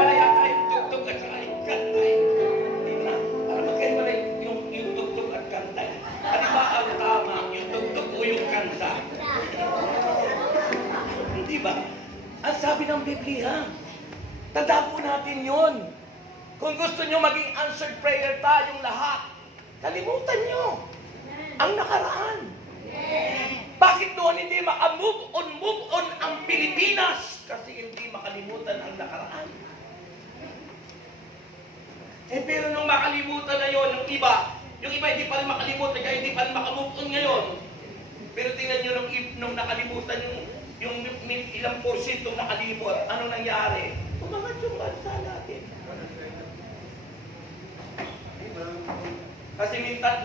ang Biblia. Tandaan po natin yun. Kung gusto nyo maging answered prayer tayong lahat, kalimutan nyo ang nakaraan. Bakit doon hindi maka-move on ang Pilipinas? Kasi hindi makalimutan ang nakaraan. Pero nung makalimutan na yon, yung iba hindi pa rin makalimutan, kaya hindi pa rin maka-move on ngayon. Pero tingnan nyo nung nakalimutan yung ilang porsyento nakalimot, ano nangyari? Umangat yung bansa natin. Kasi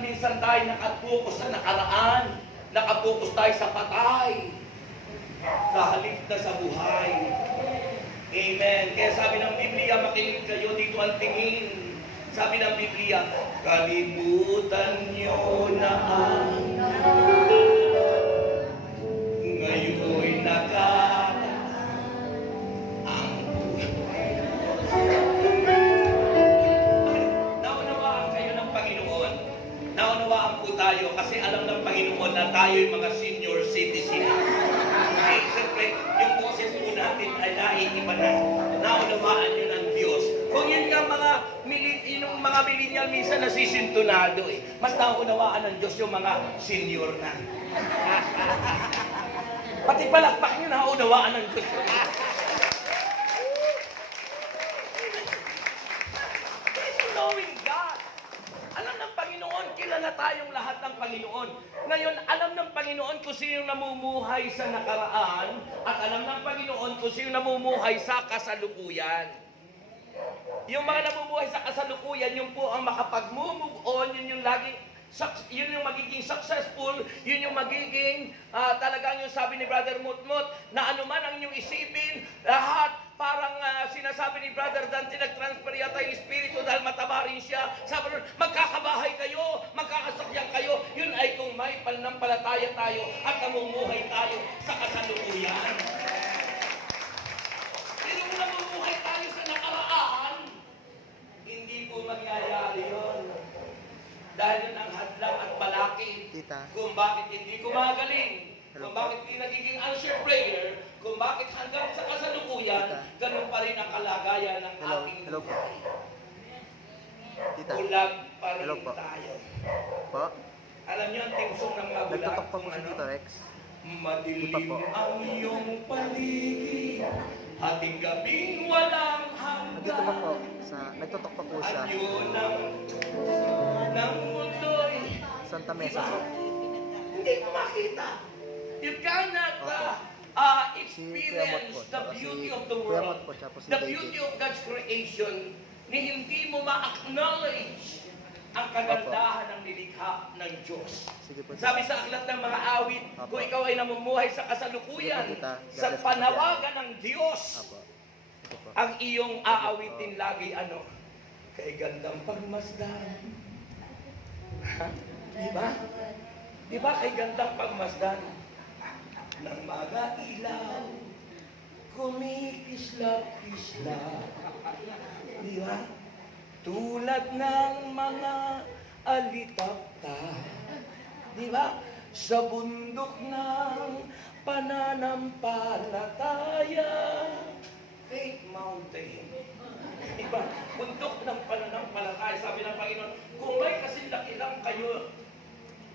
minsan tayo nakapokus sa nakaraan, nakapokus tayo sa patay, sa halip na sa buhay. Amen. Kaya sabi ng Biblia, makinig kayo, dito ang tingin. Sabi ng Biblia, kalimutan nyo na ang ngayon'y nakaraan ang buhay. Naunawaan kayo ng Panginoon. Naunawaan po tayo kasi alam ng Panginoon na tayo'y mga senior citizen. Okay, siyempre, yung boses po natin ay naiiba na. Naunawaan nyo ng Diyos. Kung yun ka yung mga millennial minsan nasisintunado eh. Mas naunawaan ng Diyos yung mga senior na. Pati palakpak nyo naunawaan ng Diyos. It's knowing God. Alam ng Panginoon, kilala tayong lahat ng Panginoon. Ngayon, alam ng Panginoon kung sino namumuhay sa nakaraan at alam ng Panginoon kung sino namumuhay sa kasalukuyan. Yung mga namumuhay sa kasalukuyan, yun po ang makapag-move on, yun yung magiging successful, yun yung magiging talagang yung sabi ni Brother Mutmut, na anuman ang inyong isipin, lahat parang sinasabi ni Brother Dante, nag-transfer yata yung espiritu dahil mataba rin siya. Sabi nun, magkakabahay kayo, magkakasakyan kayo, yun ay kung may pananampalataya tayo at namumuhay tayo sa kasalukuyan. Pero kung namumuhay tayo sa nakaraan, hindi po mangyayari yun. Dahil yun ang hadlang at balakid kung bakit hindi gumagaling, kung bakit hindi nagiging answer prayer, kung bakit hanggang sa kasalukuyan, ganun pa rin ang kalagayan ng ating buhay. Bulag pa rin tayo. Alam niyo ang timsong ng mabulag? Nagtutok pa po si Tito Rex. Madilim ang iyong paligid, ating gabing walang Nagtutok pa po. hanggan. Nagtutok pa po siya. At yun ng mundo'y Santa Mesa po. hindi mo makita. You cannot experience the beauty of the world, the beauty of God's creation, ni hindi mo ma-acknowledge ang kagandahan ng nilikha ng Diyos. Sabi sa aklat ng mga awit, kung ikaw ay namumuhay sa kasalukuyan, sa panawagan ng Diyos, ang iyong aawitin lagi ano? Kay gandang pagmasdan. Diba? Diba kay gandang pagmasdan? Ng mga ilaw, kumikislap-kislap. Diba? Tulad ng mga alitapta. Diba? Sa bundok ng pananampalataya. Faith Mountain. Diba? Bundok ng pananampalataya. Sabi ng Panginoon, kung may kasindakilang kayo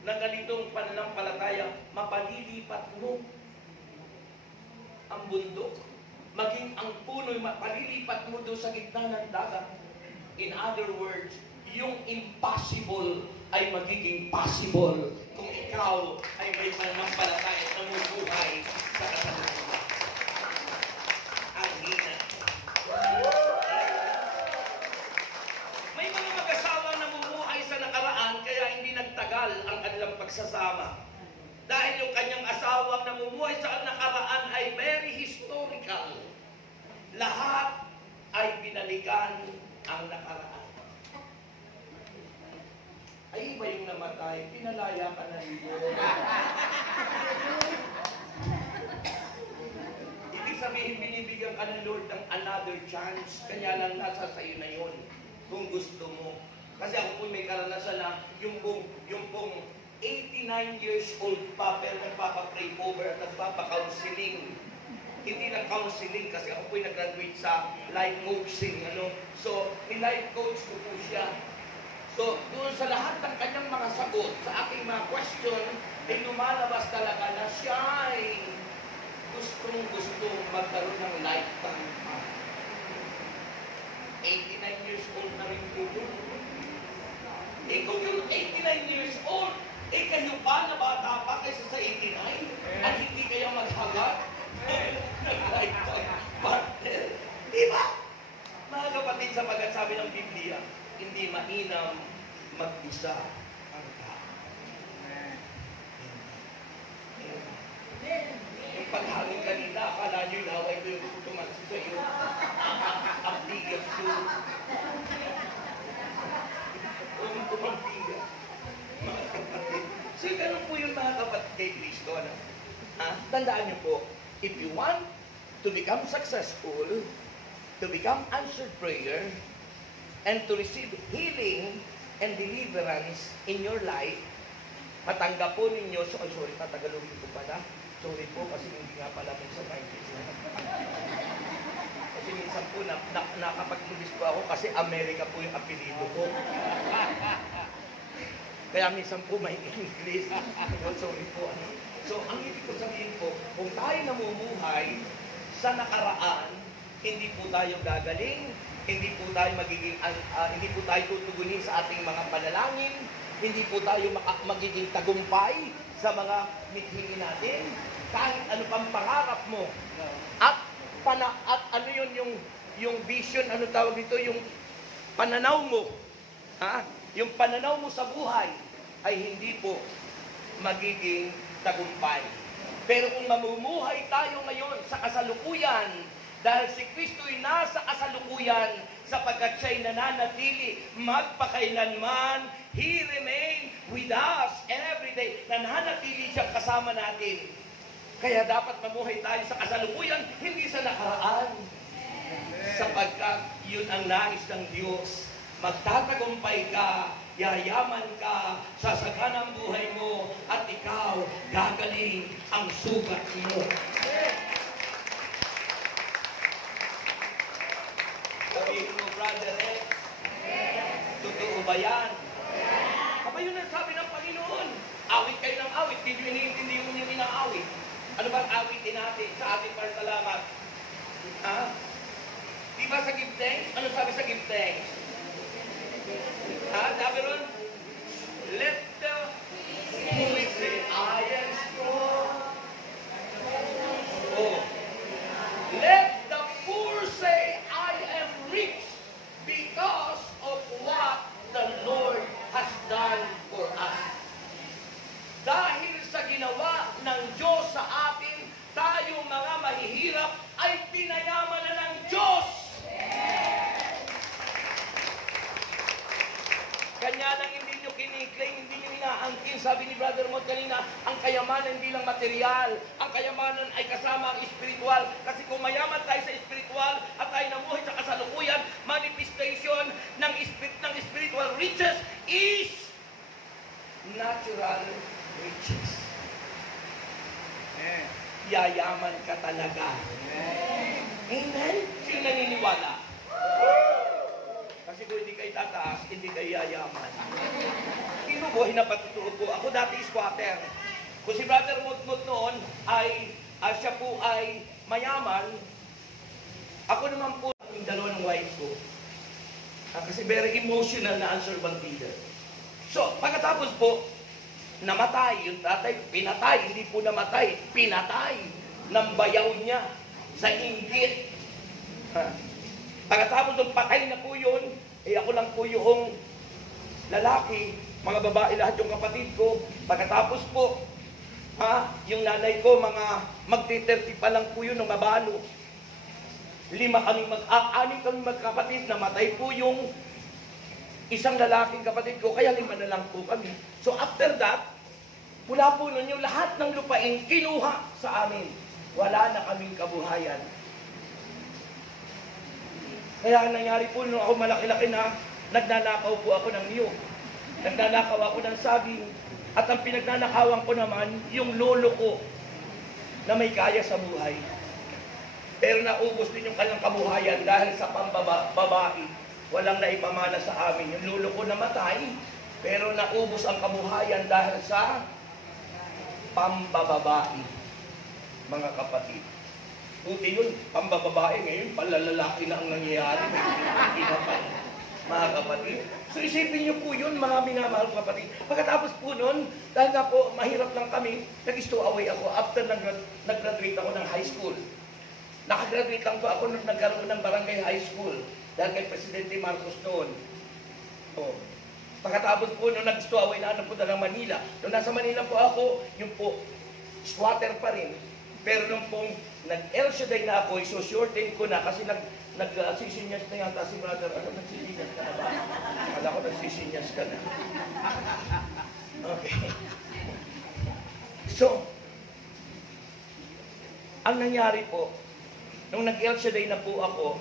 na ganitong pananampalataya, mapalilipat mo ang bundok. Maging ang puno'y mapalilipat mo doon sa gitna ng dagat. In other words, yung impossible ay magiging possible kung ikaw ay may pananampalataya at namumuhay sa kasalukuyan. Ang hina. May mga mag-asawa na namumuhay sa nakaraan kaya hindi nagtagal ang kanilang pagsasama. Dahil yung kanyang asawang namumuhay sa nakaraan ay very historical. Lahat ay binalikan ang nakaraan. Ay, iba yung namatay, pinalaya ka na rin. Ibig sabihin, binibigyan ka ng Lord ng another chance. Kanya lang nasa sa'yo na yun, kung gusto mo. Kasi ako po may karanasan na yung pong 89 years old pa, pero nagpapa-pray over at nagpapa-counseling. hindi lang counseling kasi ako po'y nag-graduate sa life coaching. So, life coach ko po siya. So, doon sa lahat ng kanyang mga sagot sa aking mga question, ay lumalabas talaga na siya ay gustong magkaroon ng lifetime. 89 years old na rin po yun. Kung yung 89 years old, kayo ba na bata pa kaysa sa 89? At hindi kayo maghagat? Lifetime partner. Diba? Mga kapatid, sapagat sabi ng Biblia, hindi mainam mag-isa ang tao. Yung paghangin kanina, akala nyo yung laway ko yung tumansi sa iyo. Ang bigas ko. Ang bigas. Mga kapatid. So, ganun po yung mga kapatid kay Kristo. Tandaan nyo po, if you want to become successful, to become answered prayer, and to receive healing and deliverance in your life, matanggap po ninyo, sorry, tatagalogin ko pala. Sorry po, kasi hindi nga pala minsan maintindihan. Kasi minsan po, nakapag-English po ako kasi Amerika po yung apelido ko. Kaya minsan po may English. Sorry po. So, ang ibig ko sabihin po, kung tayo namumuhay sa nakaraan, hindi po tayo gagaling, hindi po tayo hindi po tayo tutugunin sa ating mga panalangin, hindi po tayo magiging tagumpay sa mga mithingi natin, kahit ano pang pangarap mo. At ano yun yung vision, ano tawag dito, yung pananaw mo, yung pananaw mo sa buhay ay hindi po magiging tagumpay. Pero kung mamumuhay tayo ngayon sa kasalukuyan, dahil si Kristo'y nasa kasalukuyan, sapagkat siya'y nananatili magpakailanman, He remain with us every day. Nananatili siyang kasama natin. Kaya dapat mamuhay tayo sa kasalukuyan, hindi sa nakaraan. Sapagkat yun ang nais ng Diyos. Magtatagumpay ka, yayaman ka, sasagan ang buhay mo, at ikaw, gagaling ang sugat mo. Sabihin mo, Brother Rex, totoo ba yan? Aba yun ang sabi ng Panginoon. Awit kayo ng awit, hindi nyo iniintindi yung inaawit. Ano bang awitin natin sa ating pasalamat? Di ba sa give thanks? Ano sabi sa give thanks? Sabi ron, let the poor say, I am strong. Let the poor say, I am rich because of what the Lord has done for us. Dahil sa ginawa ng Diyos sa atin, tayo mga mahihirap ay pinayaman na ng Diyos. Kanya lang hindi nyo kiniklaim, hindi nyo inaangkin. Sabi ni Brother Mott kanina, ang kayamanan hindi lang material. Ang kayamanan ay kasama ang espiritual. Kasi kung mayaman tayo sa espiritual at tayo namuhay sa kasalukuyan, manifestation ng spiritual riches is natural riches. Yayaman ka talaga. Amen? Sino naniniwala? Kasi kung hindi kayo tataas, hindi kayo yayaman. Kinubuhay na patutuo po. Ako dati squatter. Kung si Brother Mutmut noon ay siya po ay mayaman, ako naman po yung dalawang wife ko. Kasi very emotional na answer bang leader. So, pagkatapos po, namatay, yung tatay, pinatay, hindi po namatay, pinatay ng bayaw niya sa inggit. Pagkatapos ng patay na po yun, ako lang po yung lalaki, mga babae lahat yung kapatid ko. Pagkatapos po, yung nanay ko, mga magti-30 pa lang po yun ng mabalo. 6 kami magkapatid, namatay po yung isang lalaking kapatid ko, kaya 5 na lang po kami. So after that, mula po nun yung lahat ng lupain kinuha sa amin. Wala na kaming kabuhayan. Kaya ang nangyari po nung ako malaki-laki na, nagnanakaw po ako ng niyog. Nagnanakaw ako ng saging. At ang pinagnanakawan ko naman, yung lolo ko na may kaya sa buhay. Pero naubos din yung kanyang kabuhayan dahil sa pambabae. Walang naipamana sa amin. Yung lolo ko namatay, pero naubos ang kabuhayan dahil sa pambababae. Mga kapatid. Buti yun, pambababae ngayon, palalalaki na ang nangyayari. Mga kapatid. So isipin niyo po yun, mga minamahal kapatid. Pagkatapos po nun, dahil nga po mahirap lang kami, nag-stowaway ako after nag-graduate ako ng high school. Nakagraduate lang po ako nung nagkaroon ng barangay high school dahil kay Presidente Marcos noon. Oh. Pagkatapos po nung nag-stowaway na napunta ng Manila. Nung nasa Manila po ako, yung po, squatter pa rin. Pero nung pong nag-El Shaddai na ako, isoshorten ko na kasi nagsisinyas na yata si brother. Ano, nagsisinyas ka na ba? Akala ko nagsisinyas ka na. Okay. So, ang nangyari po, nung nag-El Shaddai na po ako,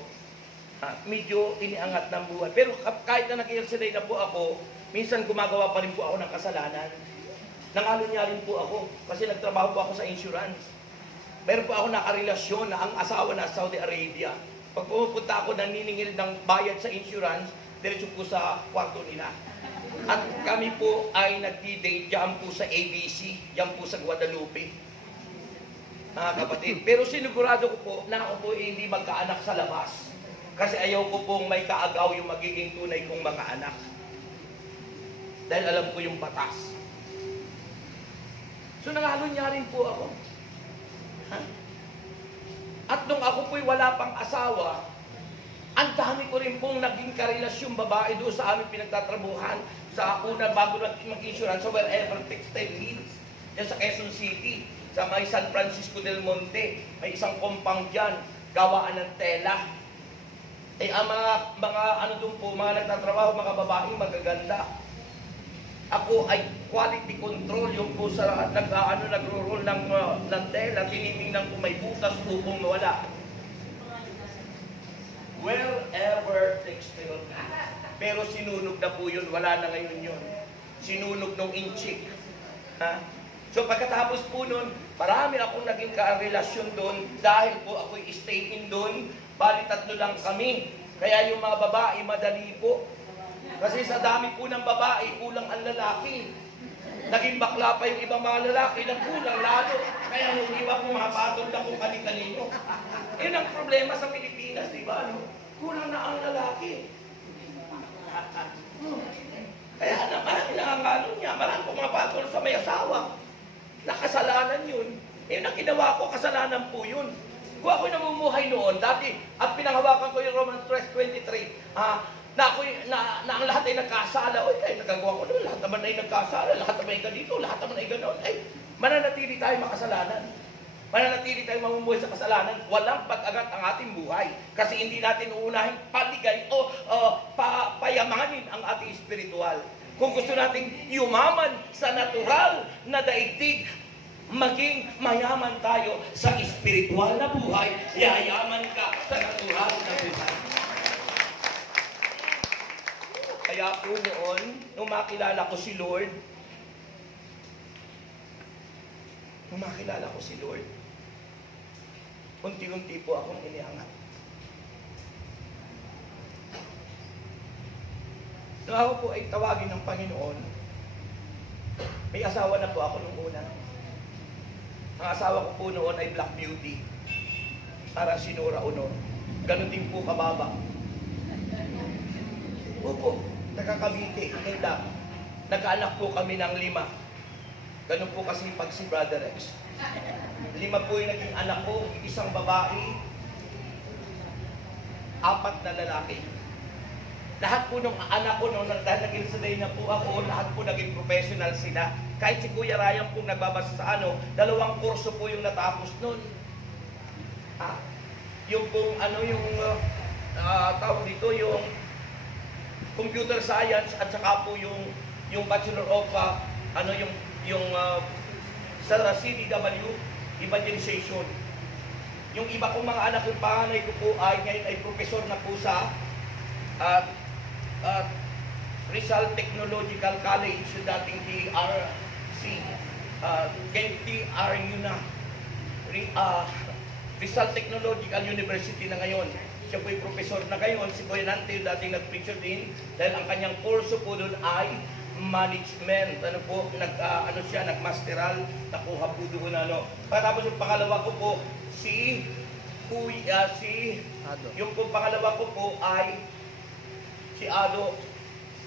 medyo iniangat ng buhay. Pero kahit na nag-El Shaddai na po ako, minsan gumagawa pa rin po ako ng kasalanan. Nangalo niya rin po ako kasi nagtrabaho po ako sa insurance. Meron po ako nakarelasyon na ang asawa na Saudi Arabia. Pag pumunta ako naniningil ng bayad sa insurance, diretso po sa kwarto nila. At kami po ay nagdi-date diyan po sa ABC, diyan po sa Guadalupe. Mga kapatid. Pero sinigurado ko po na ako po hindi magkaanak sa labas. Kasi ayaw ko pong may kaagaw yung magiging tunay kong mga anak. Dahil alam ko yung batas. So nangalo niya rin po ako. At nung ako po'y wala pang asawa, ang dami ko rin pong naging karelasyong babae doon sa aming pinagtatrabuhan sa una bago mag-insurance sa wherever textile needs. Yan sa Quezon City, sa may San Francisco del Monte, may isang compound dyan, gawaan ng tela. Eh ang mga ano doon po, mga nagtatrabaho, mga babaeng magaganda. Ako ay quality control yung po sa nagro-roll ng tela, tinitingnan ko may butas upang mawala. Wherever textile. Pero sinunog na po yun, wala na ngayon yun. Sinunog nung inchik. Ha? So pagkatapos po nun, marami akong naging karelasyon doon dahil po ako'y stay in doon, bali 3 lang kami. Kaya yung mga babae, madali po. Kasi sa dami po ng babae, kulang ang lalaki. Naging bakla pa yung ibang mga lalaki, nagkulang lalo. Kaya yung iba pumapatol na kung kani-kanino. Yun ang problema sa Pilipinas, di ba? No? Kulang na ang lalaki. Kaya marami nakangalo niya, marami pumapatol sa may asawa. Nakasalanan yun. Yun ang ginawa ko, kasalanan po yun. Kung ako'y namumuhay noon, dati, at pinanghawakan ko yung Romans 3:23, na ang lahat ay nagkasala. Oy, kaya nagagawa ko doon, lahat naman ay nagkasala, lahat naman ay ganito, lahat naman ay gano'n. Ay, mananatili tayo makasalanan. Mananatili tayo mamumuhay sa kasalanan. Walang pag-agat ang ating buhay. Kasi hindi natin uunahin paligay o payamanin ang ating espiritual. Kung gusto nating yumaman sa natural na daigdig, maging mayaman tayo sa espiritual na buhay, yayaman ka sa natural na buhay. Kaya po noon, nung makilala ko si Lord, unti-unti po akong iniangat. Nung ako po ay tawagin ng Panginoon, may asawa na po ako nung una. Ang asawa ko po noon ay Black Beauty. Para Sinora Honor. Ganon din po kababa. Opo, nakakabiti, ganda. Nagkaanak po kami ng 5. Ganon po kasi pag si Brother Rex. 5 po yung naging anak ko, isang babae, 4 na lalaki. Lahat po ng anak ko, nung naging saday na po ako, lahat po naging professional sila. Kahit si Kuya Ryan pong nagbabasa sa 2 kurso po yung natapos nun. Yung pong tawag dito, yung computer science at saka po yung Bachelor of sa CDW, Evangelization. Yung iba kong mga anak, yung panganay ko po ay ngayon ay professor na po sa Rizal Technological College, dating TRC, ngayon TRU na, Rizal Technological University na ngayon. Siya po yung professor na ngayon. Si Kuya Nante yung dating nag-preacher din dahil ang kanyang kurso po doon ay management. Ano po, nagmasteral, nakuha po doon ano. Pagkatapos yung pangalawa ko po, yung po pangalawa ko po ay si Ado.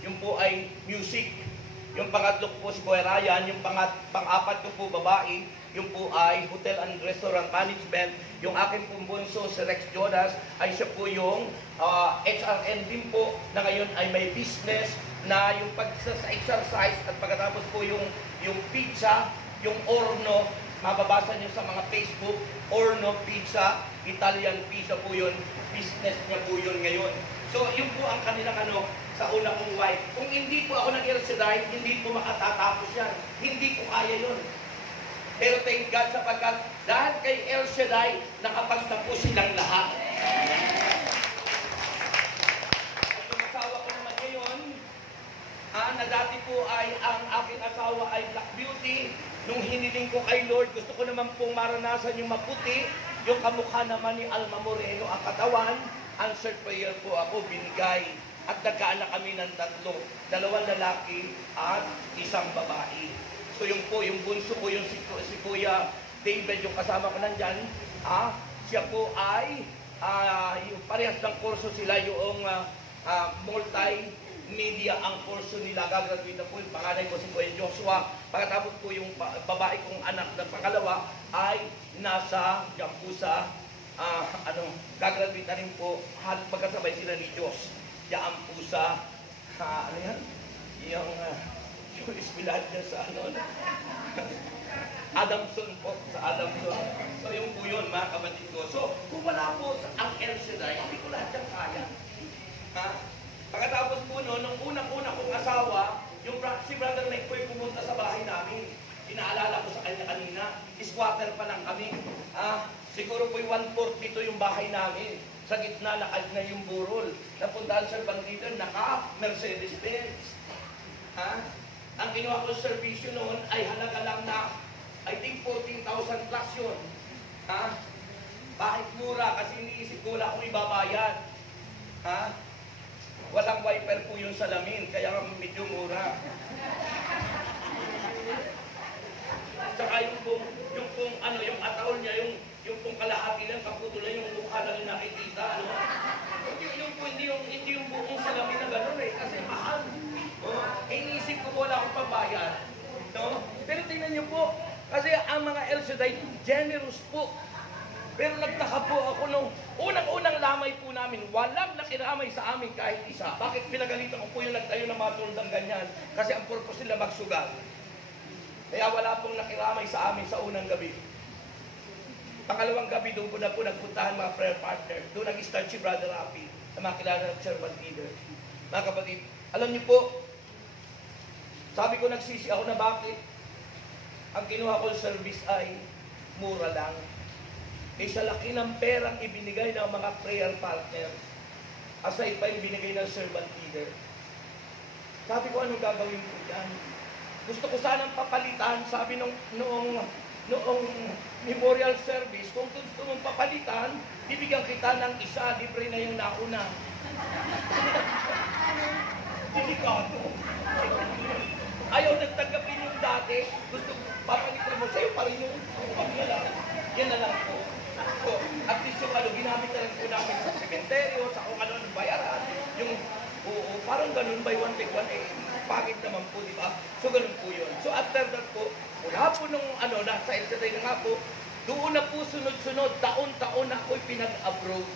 Yung po ay music. Yung pangatlo ko po si Kuya Ryan. Yung pang-apat ko po babae. Yung po ay Hotel and Restaurant Management. Yung akin pong bunso, si Rex Jonas, ay siya po yung HRN din po na ngayon ay may business na yung pag-exercise at pagkatapos po yung pizza, yung Orno, mababasa niyo sa mga Facebook, Orno Pizza, Italian pizza po yun, business niya po yun ngayon. So yun po ang kanilang sa una kong wife. Kung hindi po ako nag-El Shaddai, hindi po makatatapos yan. Hindi ko kaya yun. Pero thank God sapagkat dahil kay El Shaddai, nakapagtapos silang lahat. At yung asawa ko naman ngayon, na dati po ay ang aking asawa ay Black Beauty. Nung hiniling ko kay Lord, gusto ko naman pong maranasan yung maputi, yung kamukha naman ni Alma Moreno ang katawan. Answered prayer po ako, binigay. At nagkaanak kami ng 3, 2 lalaki at 1 babae. So yung bunso ko, si Kuya David, yung kasama ko nandyan, siya po ay, yung parehas ng kurso sila, yung multimedia ang kurso nila, gagraduate na po yung panganay ko si Kuya Joshua. Pagkatapos po yung babae kong anak na pangalawa ay nasa, diyan po sa, gagraduate na rin po, magkasabay sila ni Diyos. Diyan po sa, ano yan? Yung Esmeralda sa Adamson po, sa Adamson. So yung po yun, mga kapatid ko. So, kung wala po ang El Shaddai, hindi ko lahat yung kaya. Pagkatapos po noon, nung unang-una kong asawa, si Brother Mike po yung pumunta sa bahay namin. Pinaalala ko sa kanya kanina, squatter pa lang kami. Siguro po yung 1/4 dito yung bahay namin. Sa gitna, na yung burol. Napuntahan sa bandito, naka-Mercedes-Benz. Ang ginawa ko sa servisyo noon ay halaga lang na, I think 14,000 plus yun. Bakit mura? Kasi iniisip ko wala akong ibabayad. Walang wiper po yung salamin, kaya medyo mura. Saka yung ataol niya, yung pong kalahati lang, kaputulan yung mukha lang yung nakikita. Hindi yung buong salamin na gano'n kasi mahal. Iniisip ko wala akong pabayad. No? Pero tingnan niyo po, kasi ang mga El Shaddai, generous po. Pero nagtaka po ako nung unang-unang lamay po namin, walang nakiramay sa amin kahit isa. Bakit pinagalitan ko po yung nagtayo ng mga tuldang ganyan? Kasi ang purpose nila magsugal. Kaya wala pong nakiramay sa amin sa unang gabi. Pangalawang gabi, doon ko na po nagpuntahan mga prayer partner. Doon nag-start si Brother Rafi na makilala ng servant leader. Mga kapatid, alam niyo po, sabi ko nagsisi ako na bakit ang kinuha ko service ay mura lang. Sa laki ng perang ibinigay ng mga prayer partner, aside pa yung binigay ng servant leader. Sabi ko, anong gagawin ko yan? Gusto ko sanang papalitan, sabi noong memorial service, kung gusto mong papalitan, bibigyan kita ng isa, libre na yung nauna. Delikado. Ayaw nagtanggapin yung dati, gusto papalitan mo, sa'yo pa rin yung yan na lang po. So, at least yung ginamit na rin po namin sa sementeryo, sa kung ano bayaran, parang ganun, by one take one, pangit naman po, di ba? So, ganun po yun. So, after that po, mula po nung nasa El Shaddai na nga po, doon na po sunod-sunod, taon-taon na ako'y pinag-abroad.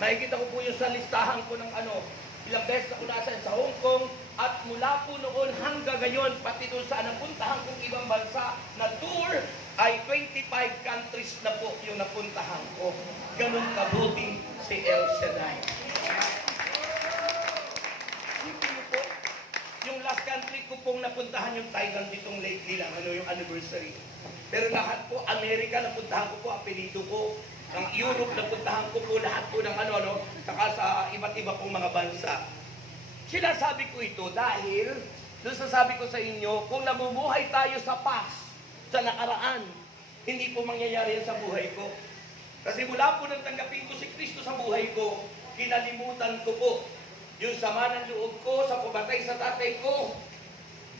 Nakikita ko po yung sa listahan ko ng ilang beses ako nasa sa Hong Kong, at mula po noon hanggang ngayon, pati doon sa napuntahan kong ibang bansa na tour, ay 25 countries na po yung napuntahan ko. Ganun kabuti si El Shaddai. Po, yung last country ko pong napuntahan yung Thailand ditong lately lang, yung anniversary. Pero lahat po, Amerika napuntahan ko po, apelido ko. Ng Europe napuntahan ko po, lahat po ng saka sa iba't iba pong mga bansa. Sinasabi ko ito dahil, doon sasabi ko sa inyo, kung namumuhay tayo sa past, sa nakaraan, hindi po mangyayari yan sa buhay ko. Kasi mula po nang tanggapin ko si Kristo sa buhay ko, kinalimutan ko po yung sama ng loob ko sa pumatay sa tatay ko,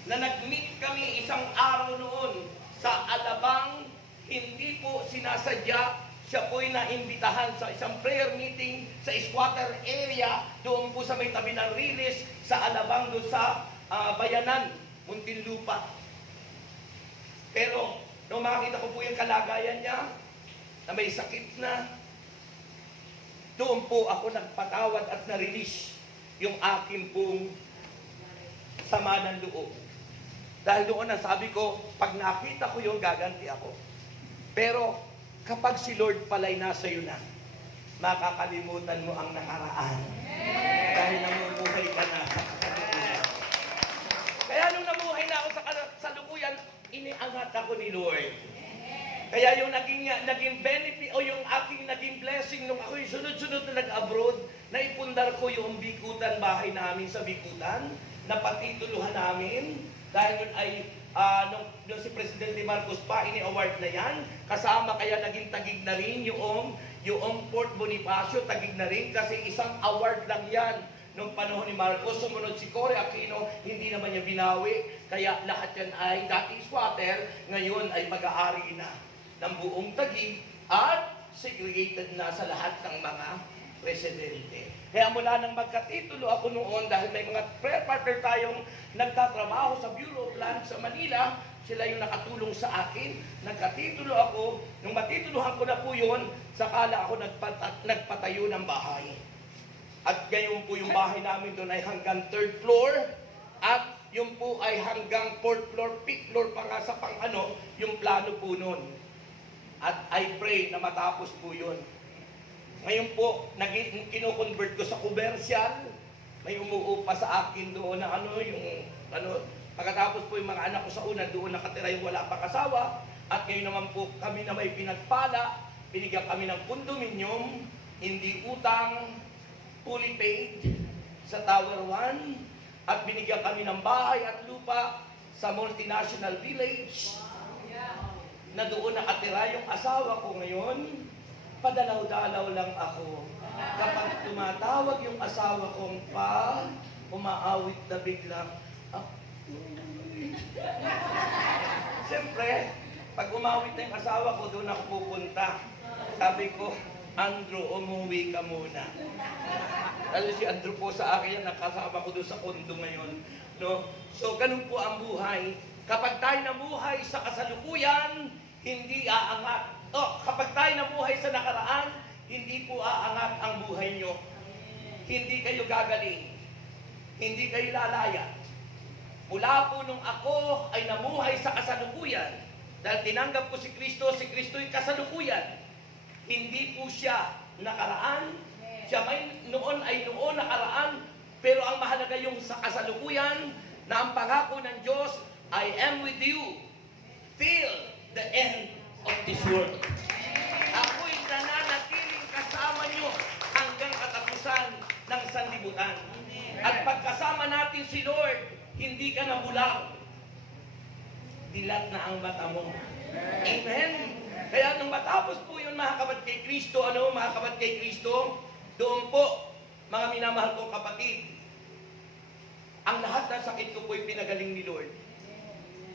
na nag-meet kami isang araw noon sa Alabang, hindi po sinasadya. Siya po'y naimbitahan sa isang prayer meeting sa squatter area, doon po sa may tabi ng Riles, sa Alabang, doon sa Bayanan, Muntinlupa. Pero, nung makakita ko po yung kalagayan niya, na may sakit na, doon po ako nagpatawad at na-release yung akin pong sama ng loob. Dahil doon ang sabi ko, pag nakita ko yung gaganti ako. Pero kapag si Lord pala'y nasa iyo na, makakalimutan mo ang nakaraan. Dahil namumuhay ka na. Kaya nung namuhay na ako sa kasalukuyan, iniangat ako ni Lord. Kaya yung naging benefit o yung aking naging blessing nung ako'y sunod-sunod na nag-abroad, naipundar ko yung Bikutan, bahay namin sa Bikutan, napatituluhan namin. Dahil yun ay, nung si Presidente Marcos pa, ini-award na yan. Kasama kaya naging tagig na rin yung Port Bonifacio, tagig na rin kasi isang award lang yan. Nung panahon ni Marcos, sumunod si Cory Aquino, hindi naman niya binawi. Kaya lahat yan ay dati squatter, ngayon ay mag-aari na ng buong Taguig at segregated na sa lahat ng mga presidente. Kaya mula nang magkatitulo ako noon, dahil may mga prayer partner tayong nagtatrabaho sa Bureau of Land sa Manila, sila yung nakatulong sa akin, nagkatitulo ako, nung matituluhan ko na po yun, sakala ako nagpatayo ng bahay. At gayon po yung bahay namin doon ay hanggang 3rd floor, at yung po ay hanggang 4th floor, 5th floor pa nga sa yung plano po noon. At I pray na matapos po yun. Ngayon po, kino-convert ko sa commercial. May umuupa sa akin doon na pagkatapos po yung mga anak ko sa una, doon nakatira yung wala pa kasawa. At ngayon naman po kami na may pinagpala, binigyan kami ng condominium, hindi utang, fully paid sa Tower 1. At binigyan kami ng bahay at lupa sa multinational village. Na doon nakatira yung asawa ko ngayon, padalaw-dalaw lang ako. Kapag tumatawag yung asawa kong umaawit na biglang, siyempre, pag umawit na yung asawa ko, doon ako pupunta. Sabi ko, Andrew, umuwi ka muna. Kasi si Andrew po sa akin, nakasama ko doon sa kondo ngayon. No? So, ganun po ang buhay. Kapag tayo namuhay sa kasalukuyan, hindi aangat. Kapag tayo namuhay sa nakaraan, hindi po aangat ang buhay nyo. Hindi kayo gagaling. Hindi kayo lalaya. Mula po nung ako ay namuhay sa kasalukuyan, dahil tinanggap ko si Kristo'y kasalukuyan. Hindi po siya nakaraan. Siya noon ay noon nakaraan, pero ang mahalaga yung sa kasalukuyan na ang pangako ng Diyos, I am with you till the end of this world. Ako'y nananatiling kasama nyo hanggang katapusan ng sanlibutan. At pagkasama natin si Lord, hindi ka nabulag. Dilat na ang mata mo. Amen? Kaya nung matapos po yun, mga kabat kay Kristo, doon po, mga minamahal kong kapatid, ang lahat ng sakit ko po'y pinagaling ni Lord.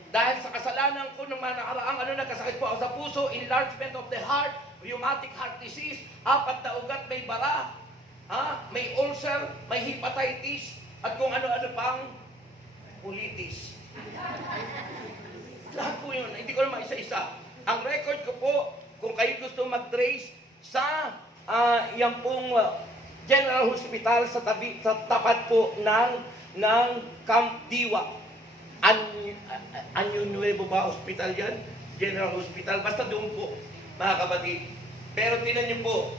Dahil sa kasalanan ko ng mga nakaraang nagkasakit po ako sa puso, enlargement of the heart, rheumatic heart disease, 4 na ugat, may bara, may ulcer, may hepatitis, at kung ano-ano pang ulitis. Lahat po yun, hindi ko naman isa-isa. Ang record ko po, kung kayo gusto mag-trace sa yan pong General Hospital sa tapat po ng Camp Diwa. Anyo Nuevo ba hospital yan? General Hospital. Basta doon po, mga kapatid. Pero tinan niyo po,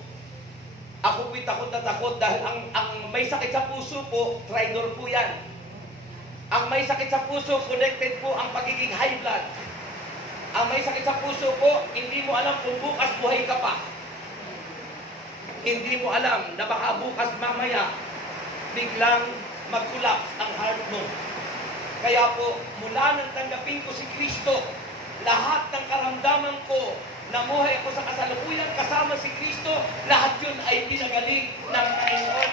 ako po'y takot na takot dahil ang may sakit sa puso po, traitor po yan. Ang may sakit sa puso, connected po ang pagiging high blood. Ang may sakit sa puso po, hindi mo alam kung bukas buhay ka pa. Hindi mo alam na baka bukas mamaya, biglang mag-collapse ang heart mo. Kaya po, mula nang tanggapin ko si Kristo, lahat ng karamdaman ko namuhay ako sa kasalukuyan kasama si Kristo, lahat yun ay pinagaling ng Panginoon.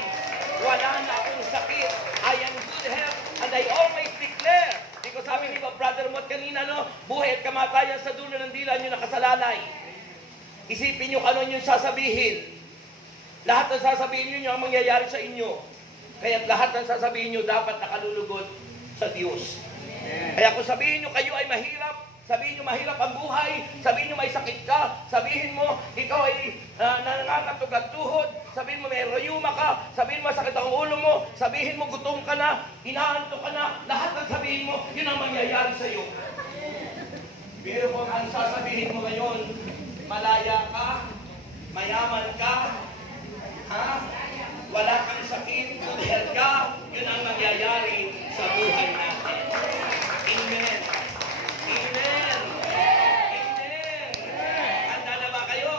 Wala na akong sakit. I am good health and I always declare. Di ko sabi ni Brother Mott kanina, no? Buhay at kamatayan sa dulo ng dila nyo nakasalalay. Isipin nyo ano yung sasabihin. Lahat ng sasabihin nyo ang mangyayari sa inyo. Kaya lahat ng sasabihin nyo dapat nakalulugod sa Diyos. Kaya kung sabihin nyo kayo ay mahirap, sabihin nyo mahirap ang buhay, sabihin nyo may sakit ka, sabihin mo ikaw ay nangangatog at tuhod, sabihin mo may rayuma ka, sabihin mo sakit ang ulo mo, sabihin mo gutom ka na, inaanto ka na, lahat ng sabihin mo, yun ang mangyayari sa iyo. Pero kung ang sasabihin mo ngayon, malaya ka, mayaman ka, wala kang sakit, good health ka, yun ang mangyayari sa buhay natin. Amen. Amen. Amen. Handa na ba kayo?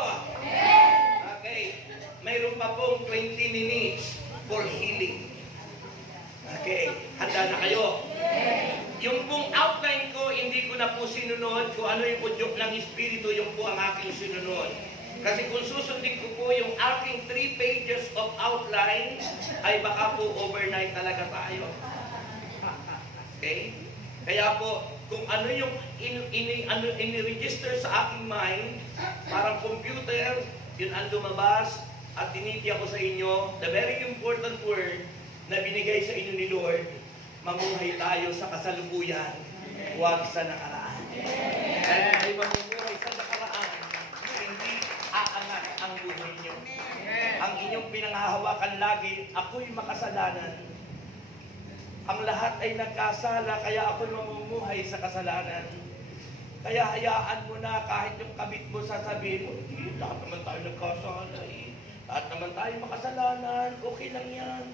Okay. Mayroon pa pong 20 minutes for healing. Okay. Handa na kayo? Yung pong outline ko, hindi ko na po sinunod kung ano yung udyok ng Espiritu, yung po ang aking sinunod. Kasi kung susundin ko po yung aking 3 pages of outline, ay baka po overnight talaga tayo. Okay? Kaya po, kung ano yung in-register sa aking mind, parang computer, yun ang lumabas, at tinitiya ko sa inyo, the very important word na binigay sa inyo ni Lord, mamuhay tayo sa kasalukuyan, huwag sa nakaraan. Dahil ay mamuhay sa nakaraan, hindi aangat ang buhay niyo. Ang inyong pinanghahawakan lagi, ako'y makasalanan. Ang lahat ay nagkasala, kaya ako'y mamumuhay sa kasalanan. Kaya hayaan mo na kahit yung kabit mo sasabihin mo, lahat naman tayo nagkasala eh. Lahat naman tayo makasalanan, okay lang yan.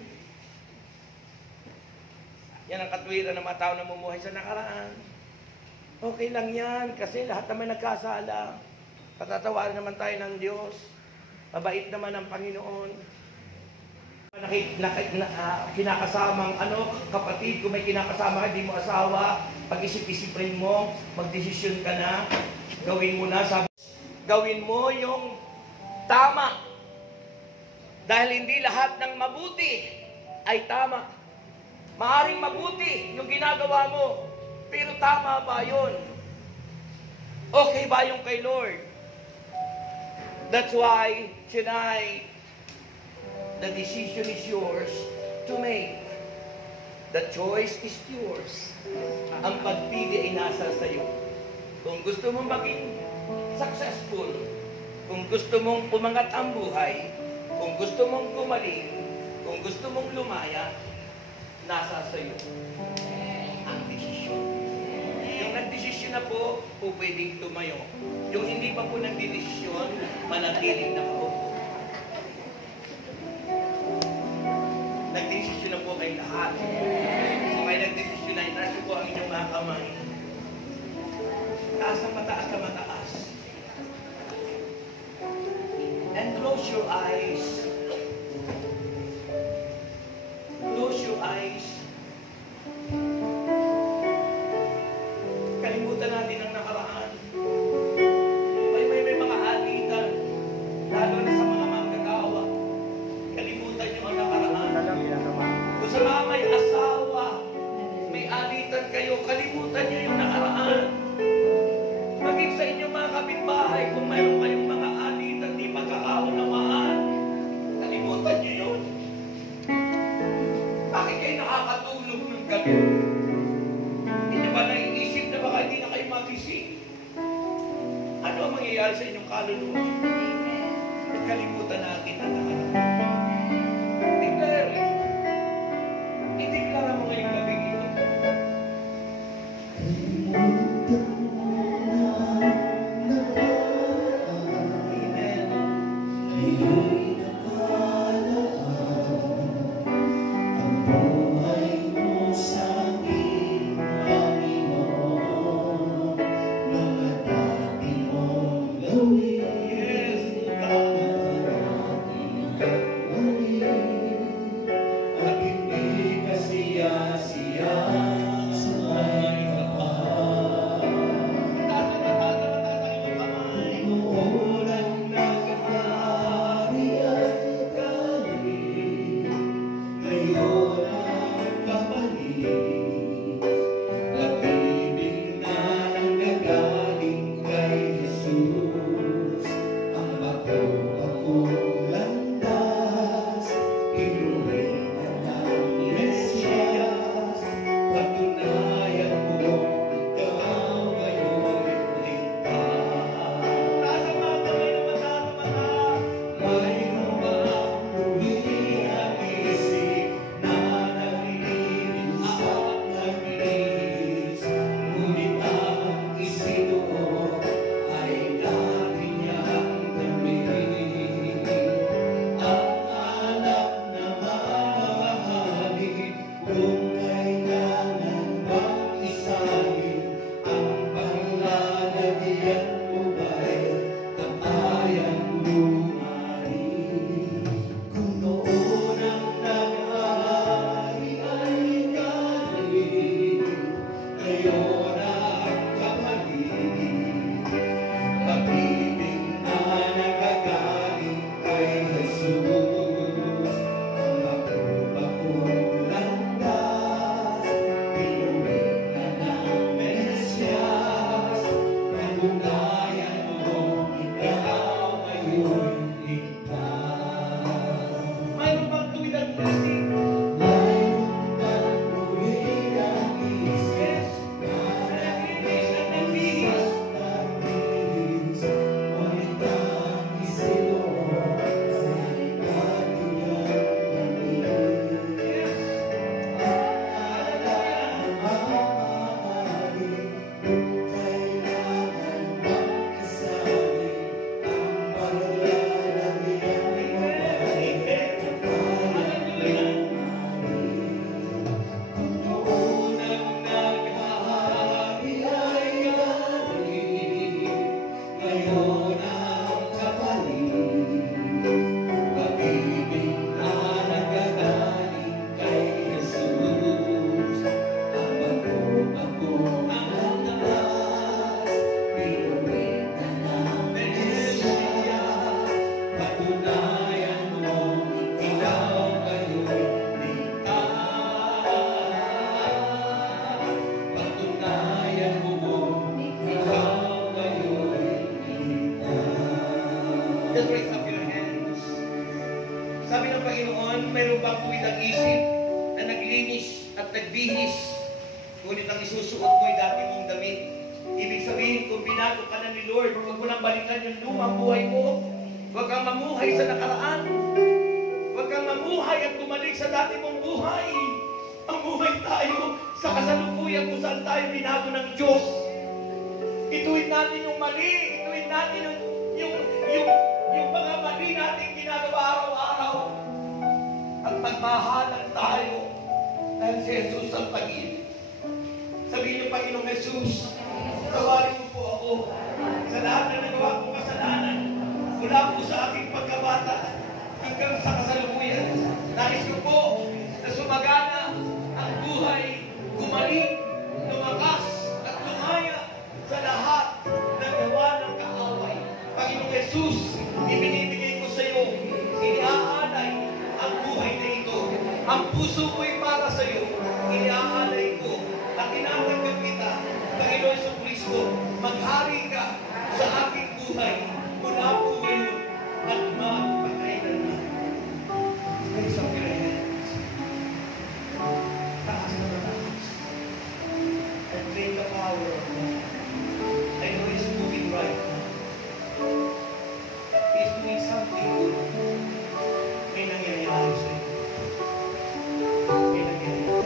Yan ang katwiran ng mga tao na mamumuhay sa nakaraan. Okay lang yan, kasi lahat naman nagkasala. Patatawarin naman tayo ng Diyos. Mabait naman ang Panginoon. Kinakasamang kapatid, kung may kinakasama hindi mo asawa, pag-isip-isipin mo, magdesisyon ka na, gawin mo na, gawin mo yung tama. Dahil hindi lahat ng mabuti ay tama. Maaring mabuti yung ginagawa mo, pero tama ba yun? Okay ba yung kay Lord? That's why tonight, the decision is yours to make. The choice is yours. Ang pagpili ay nasa sayo. Kung gusto mong maging successful, kung gusto mong umangat ang buhay, kung gusto mong gumaling, kung gusto mong lumaya, nasa sayo ang desisyon. Yung nagdesisyon na po, pwedeng tumayo. Yung hindi pa po nagdesisyon, manatiling nakaupo. Nagdesisyon na po kayo lahat. Kung kayo nagdesisyon na, itaas po ang inyong mga kamay. Taas ang mataas na mataas. And close your eyes. Close your eyes. Kalimutan natin ang nakaraan. May mga alitan, lalo na sa mga manggagawa. Kalimutan nyo ang nakaraan. Kung sa mga may asawa, may alitan kayo, kalimutan nyo yung nakaraan. Maging sa inyong mga kapitbahay, kung mayroon kayong mga alitan, di pagkakaunawaan, kalimutan nyo yun. Bakit kayo nakakatulog ng gabi? Hindi ba naiisip na baka hindi na kayo magising? Ano ang mangyayari sa inyong kaluluwa? Kalimutan natin ang nakaraan. Declare it. I-declare mo ngayong gabi ito. Patunayan mo, ikaw ngayon ligtas. Mayroon bang tuwid ang isip? Mayroon kang tuwid ang isip. Naglinis at nagbihis. Nagbihis, ngunit ang isilong ay katulad ng Yes. Patunayan mo, ikaw ngayon ligtas. Patunayan mo, ikaw ngayon ligtas. Just raise up your hands. Sabi ng Panginoon, mayroon bang tuwid ang isip na naglinis at nagbihis, ngunit ang isusuot mo ay dati mong damit. Ibig sabihin, kung binago ka na ni Lord, huwag mo nang balikan yung lumang buhay mo. Huwag kang mamuhay sa nakaraan. Huwag kang mamuhay at bumalik sa dati mong buhay. Mamuhay tayo sa kasalukuyan kung saan tayo binago ng Diyos. Ituwid natin yung mali. Ituwid natin yung mga mali natin ginagawa araw-araw. At magmahalan tayo dahil si Jesus ang pag-ibig. Sabihin niyo, Panginoong Jesus, tawarin mo po ako sa lahat na nagawa kong kasalanan mula po sa aking pagkabata hanggang sa kasalukuyan. Nais ko po na sumagana ang buhay, gumaling, lumakas at lumaya sa lahat ng gawa ng kaaway. Panginoong Jesus, ibinibigay ko sa iyo, iniaalay ang buhay na ito. Ang puso ko'y para sa iyo, iniaalay ko at tinatanggap kita. Panginoon Jesucristo, maghari ka sa aking buhay mula po ngayon at magpakailanman. Raise up your hands. Taas na mataas. I pray the power of God. I know He's moving right now. He's doing something good. May nangyayari sa iyo. May nangyayari.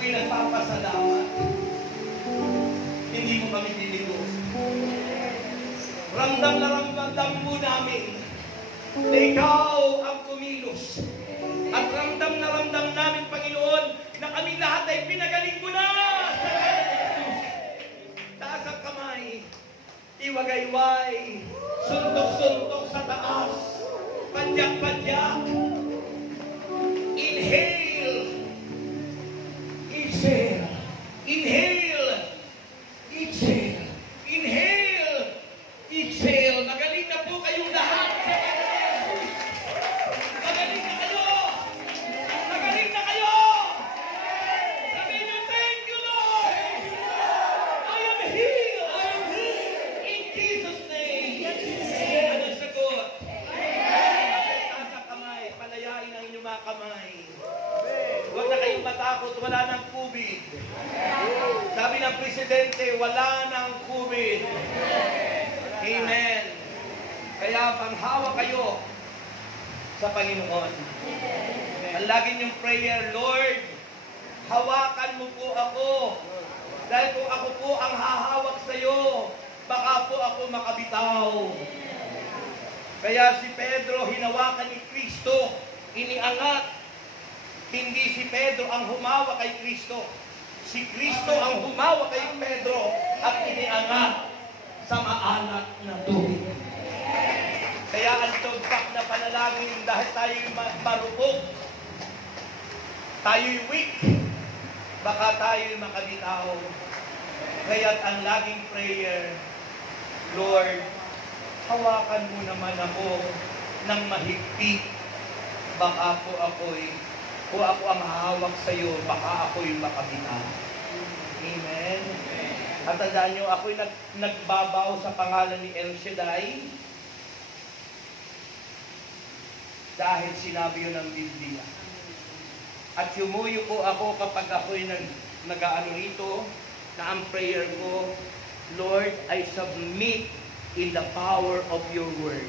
po'y nagpapasalamat. Hindi mo kami nilito. Ramdam na ramdam mo namin na ikaw ang kumilos. At ramdam na ramdam namin, Panginoon, na kami lahat ay pinagaling mo na sa ngalan ni Jesus. Taas ang kamay, iwagayway, suntok-suntok sa taas, padyak-padyak. Inhale, exhale, inhale, exhale, inhale, exhale. Magaling na po kayong lahat sa ngalan ni Jesus. Magaling na kayo. Magaling na kayo. Sabihin niyo, thank you, Lord. I am healed. I am healed. In Jesus' name. Ano ang sagot? Taas ang kamay. Palayain ang inyong mga kamay. Huwag na kayong matakot. Wala nang COVID. Sabi ng presidente, wala nang COVID. Amen. Kaya panghawa kayo sa Panginoon. Ang lagi niyong prayer, Lord, hawakan mo po ako. Dahil kung ako po ang hahawak sa iyo, baka po ako makabitaw. Kaya si Pedro, hinawakan ni Kristo, iniangat. Hindi si Pedro ang humawa kay Kristo. Si Kristo ang humawa kay Pedro at iniangat sa maalat na tubig. Kaya ang tugpak na panalangin dahil tayo'y marupok, tayo'y weak, baka tayo'y makabitaw. Kaya't ang laging prayer, Lord, hawakan mo naman ako ng mahigpit. Baka po kung ako ang hahawak sa iyo, baka ako'y makabitaw. Amen. At tandaan nyo, ako'y nagbabaw sa pangalan ni El Shaddai dahil sinabi yun ng Biblia. At yumuyo po ako kapag ako'y nag-aano rito, na ang prayer ko, Lord, I submit in the power of your word.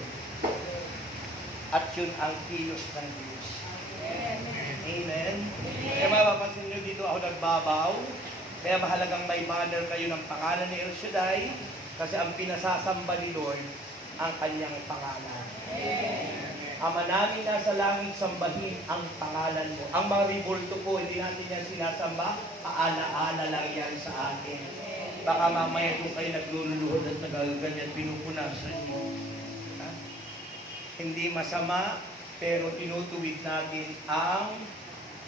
At yun ang kilos ng Diyos. Amen. Kaya mapapansin nyo dito ako nagbabaw. Kaya mahalagang may banner kayo ng pangalan ni El Shaddai kasi ang pinasasamba ni Lord ang kanyang pangalan. Ama namin nasa langit, sambahin ang pangalan mo. Ang mga ribulto po, hindi natin yan sinasamba, paala-ala lang yan sa atin. Baka mamaya kung kayo nagluluhod at nagaganyan, pinupunasan mo. Ha? Hindi masama, pero tinutuwid natin ang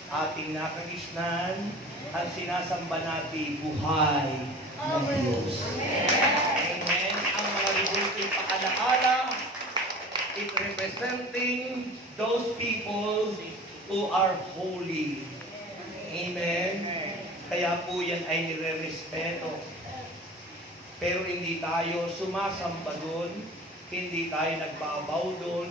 ating nakagisnan, ang sinasamba natin, buhay ng Diyos. Amen. Ang mga ribulto'y paala-ala, it representing those people who are holy. Amen. Kaya po yan ay nire-respeto. Pero hindi tayo sumasamba doon, hindi tayo nagbabaw doon,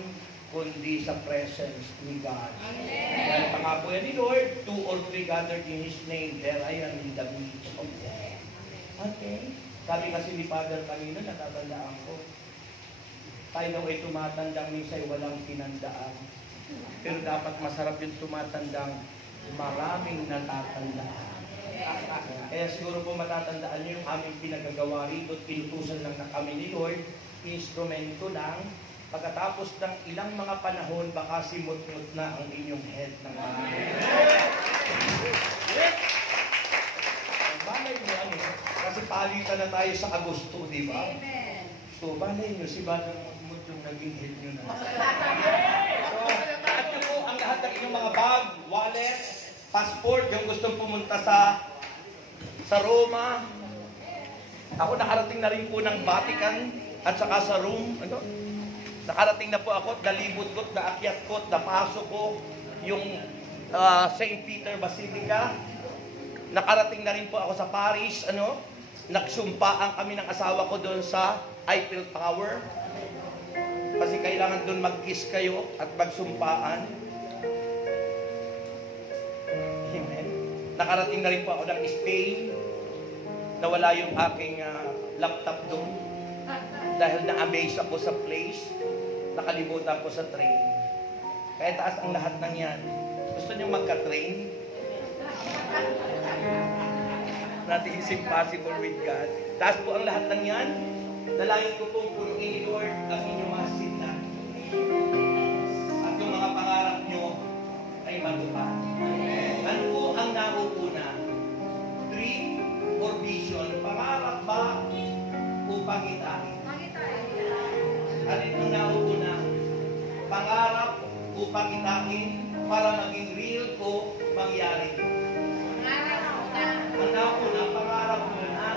kundi sa presence ni God. Dahil pangako yan ni Lord, 2 or 3 gathered in His name, there I am in the midst of them. Okay? Sabi kasi ni Father kanina, natatandaan ko, tayo daw ay tumatandang minsan walang tinandaan. Pero dapat masarap yung tumatandang maraming natatandaan. Kaya siguro po matatandaan nyo yung aming pinagagawa rito at pinutusan lang na kami ni Lord, instrumento lang. Pagkatapos ng ilang mga panahon, baka simot-mot na ang inyong head ng mga. Balay nyo ano, kasi palitan na tayo sa Agosto, di ba? So, balay nyo, si Badang Magmut yung naging head nyo na. So, at nyo po ang lahat ng inyong mga bag, wallet, passport, yung gustong pumunta sa Roma. Ako nakarating na rin po ng Vatican at saka sa Rome. Ano? Nakarating na po ako, nalibot ko, naakyat ko, napasok ko yung St. Peter Basilica. Nakarating na rin po ako sa Paris, nagsumpaan kami ng asawa ko doon sa Eiffel Tower. Kasi kailangan doon mag-kiss kayo at magsumpaan. Amen. Nakarating na rin po ako ng Spain. Nawala yung aking laptop doon. Dahil na-amaze ako sa place, nakalimutan ko sa train. Kaya taas ang lahat ng yan. Gusto niyo magka-train? Nothing is impossible with God. Taas po ang lahat ng yan. Dalangin ko pong punuin ni Lord ang inyong mga sinlan. At yung mga pangarap nyo ay matupad. Ano po ang nauuna? Dream or vision? Pangarap ba o pangitain? Alin ang nauuna? Pangarap o pangitain para maging real o mangyari? Ang nauna, pangarap muna.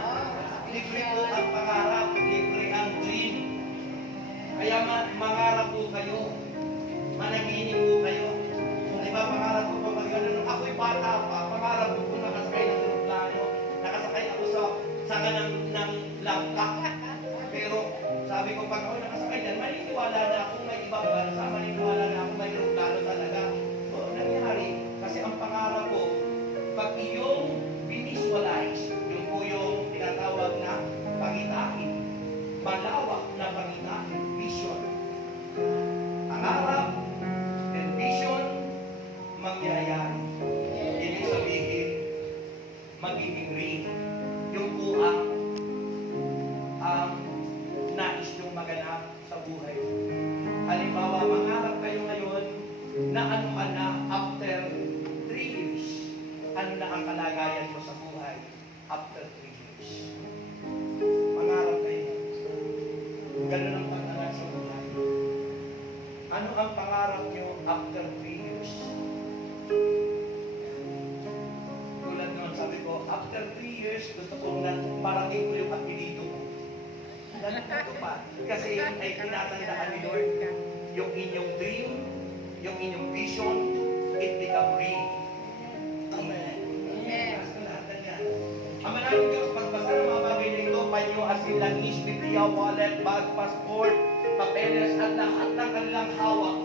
Libre po ang pangarap, libre ang dream. Kaya mangarap po kayo, managinip po kayo. Di ba, pangarap po pag gano'n, ako'y bata pa, pangarap po kung nakasakay ng aeroplano, nakasakay ako sa sanga ng langka. Pero sabi ko, pag ako nakasakay yan, maniniwala na ako may ibang bansa, maniniwala na ako may aeroplano talaga. So, nangyari, kasi ang pangarap po, pag iyong visualize, yung po yung tinatawag na pangitain, malawak na pangitain, vision. Pangarap and vision, mangyayari. Ibig sabihin, magiging real. Yung po ang nais yung maganap sa buhay. Halimbawa, mangarap kayo ngayon na ano ka na after 3 years. Ano na ang kalagayan mo sa buhay after 3 years? Mangarap kayo. Ganun ang pagtanag sa buhay. Ano ang pangarap nyo after 3 years? Tulad naman sabi ko, after 3 years, gusto ko na parating ko yung apelyido ko. Ganun ito pa. Kasi ay tinatandaan ni Lord yung inyong dream, yung inyong vision, it become real. Amen. Ang maraming Diyos, pagbasa ng mga bagay na ito, panyo, asin, langis, bibliya, wallet, bag, passport, papeles, at lahat ng kanilang hawak.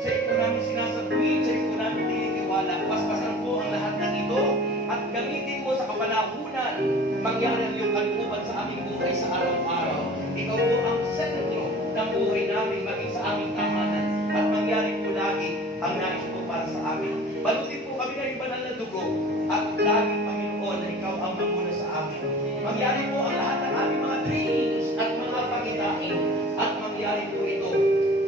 Sa ito namin sinasabuhin, sa ito namin tinitiwala. Paspasan po ang lahat ng ito at gamitin mo sa kapanahunan. Mangyari ang iyong kalikuban sa aming buhay sa araw-araw. Ikaw po ang sentro ng buhay namin, maging sa aming tahanan. At mangyari po lagi ang nais po para sa amin. Balutin po kami ng banal na dugo at lagi, Panginoon, na ikaw ang mamuna sa amin. Mangyari po ang lahat ng aming mga dreams at mga pangitain at mangyari po ito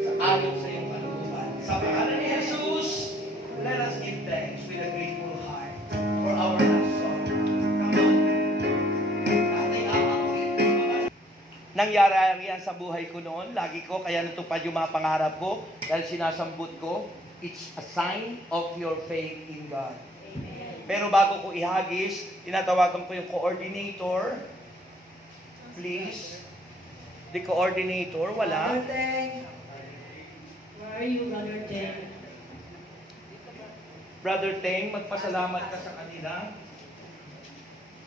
sa ayon sa iyong kalooban. Sa pangalan ni Jesus, let us give thanks with a grateful heart for our last song. Come on. Nangyari yan sa buhay ko noon. Lagi ko, kaya natupad yung mga pangarap ko dahil sinasambut ko. It's a sign of your faith in God. Amen. Pero bago ko ihagis, tinatawagan ko yung coordinator. Please. The coordinator, wala. Brother Teng. Where are you, Brother Teng? Brother Teng, magpasalamat ka sa kanila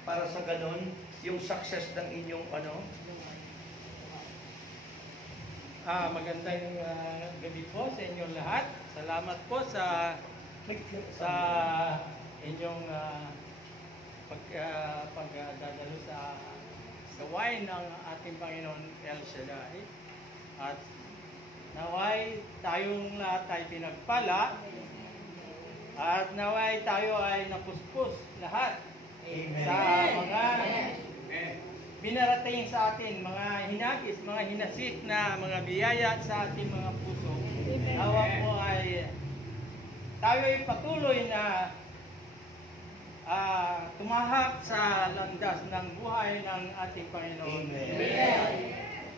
para sa ganun, yung success ng inyong Magandang gabi po sa inyong lahat. Salamat po sa inyong pagdadalo sa wine ng ating Panginoon El Shaddai. At naway tayong lahat ay pinagpala at naway tayo ay napuspos lahat. Amen. Sa mga binarating sa atin, mga hinagis, mga hinasit na mga biyaya sa ating mga puso. Nawa po ay tayo ay patuloy na tumahak sa landas ng buhay ng ating Panginoon. Amen.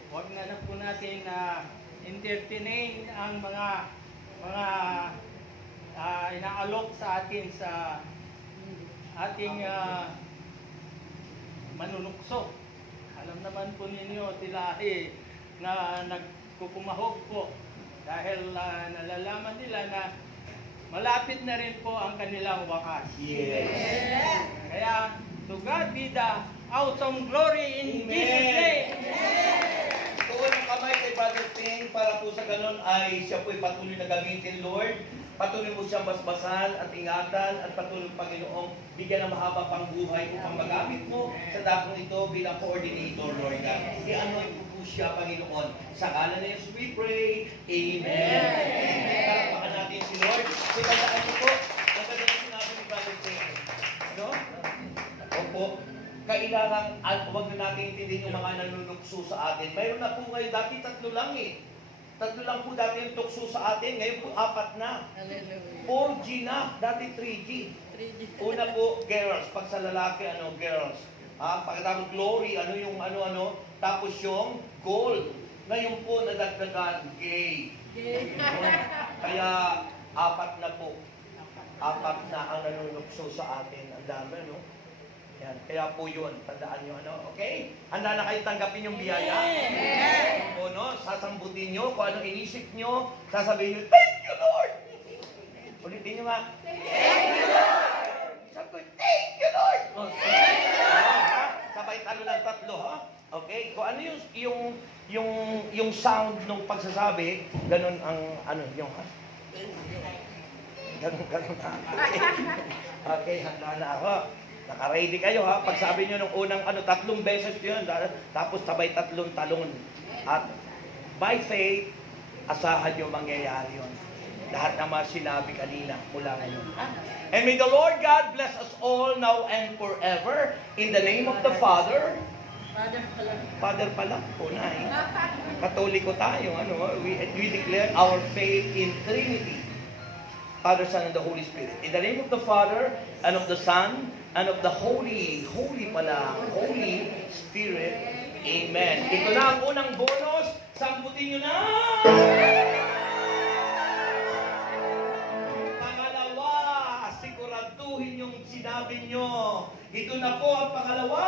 Huwag na po natin na entertain ang mga inaalok sa atin sa ating manunukso. Alam naman po ninyo sila na nagkukumahog po dahil nalalaman nila na malapit na rin po ang kanilang wakas. Yes. Kaya to God be the awesome glory in Jesus' name. Tuon ang kamay kay Brother Teng para po sa ganun ay siya po'y patuloy na gamitin, Lord. Patuloy mo siyang basbasan at ingatan at patuloy, Panginoong, bigyan ng mahaba pang buhay upang magamit mo sa dakong ito bilang coordinator, Lord God. I-anoint mo po siya, Panginoon. Sa ngalan ni Jesus we pray. Amen. Amen. Palakpakan natin si Lord. Sa tandaan niyo po, ang kanyang sinabi ni Brother Teng. No? po, kailangan, huwag na natin intindihin yung mga nanunukso sa atin. Mayroon na po ngayon, dati 3 lang eh. 3 lang po dati yung tukso sa atin, ngayon po 4 na. 4G na, dati 3G. Una po, girls. Pag sa lalaki, girls. Pagkatapos glory, yung tapos yung gold. Ngayon po, nadagdagan, gay. Kaya, 4 na po. 4 na ang nanunukso sa atin. Ang dami, no? Yan. Kaya po yun. Tandaan nyo, okay? Handa na kayo tanggapin yung biyaya? O, no? Sasambutin nyo kung ano inisip nyo. Sasabihin nyo, thank you, Lord! Ulitin nyo nga. Thank you, Lord! Sabi ko, thank you, Lord! Sabay talo ng 3, ha? Okay? Kung ano yung sound ng pagsasabi, ganun ang, yung, ha? Ganun na. Okay, handa na ako. Naka-ready kayo, ha? Pag sabi nyo nung unang 3 beses yun, tapos sabay 3 talon. At by faith, asahan nyo mangyayari yun. Lahat ng mga sinabi kanina mula ngayon. And may the Lord God bless us all now and forever. In the name of the Father. Father pala. Unay. Katoliko tayo. We declare our faith in Trinity. Father, Son, and the Holy Spirit. In the name of the Father, and of the Son, and of the Holy Spirit. Amen. Ito na ang unang bonus. Sambutin nyo na! Pangalawa, siguraduhin yung sinabi nyo. Ito na po ang pangalawa!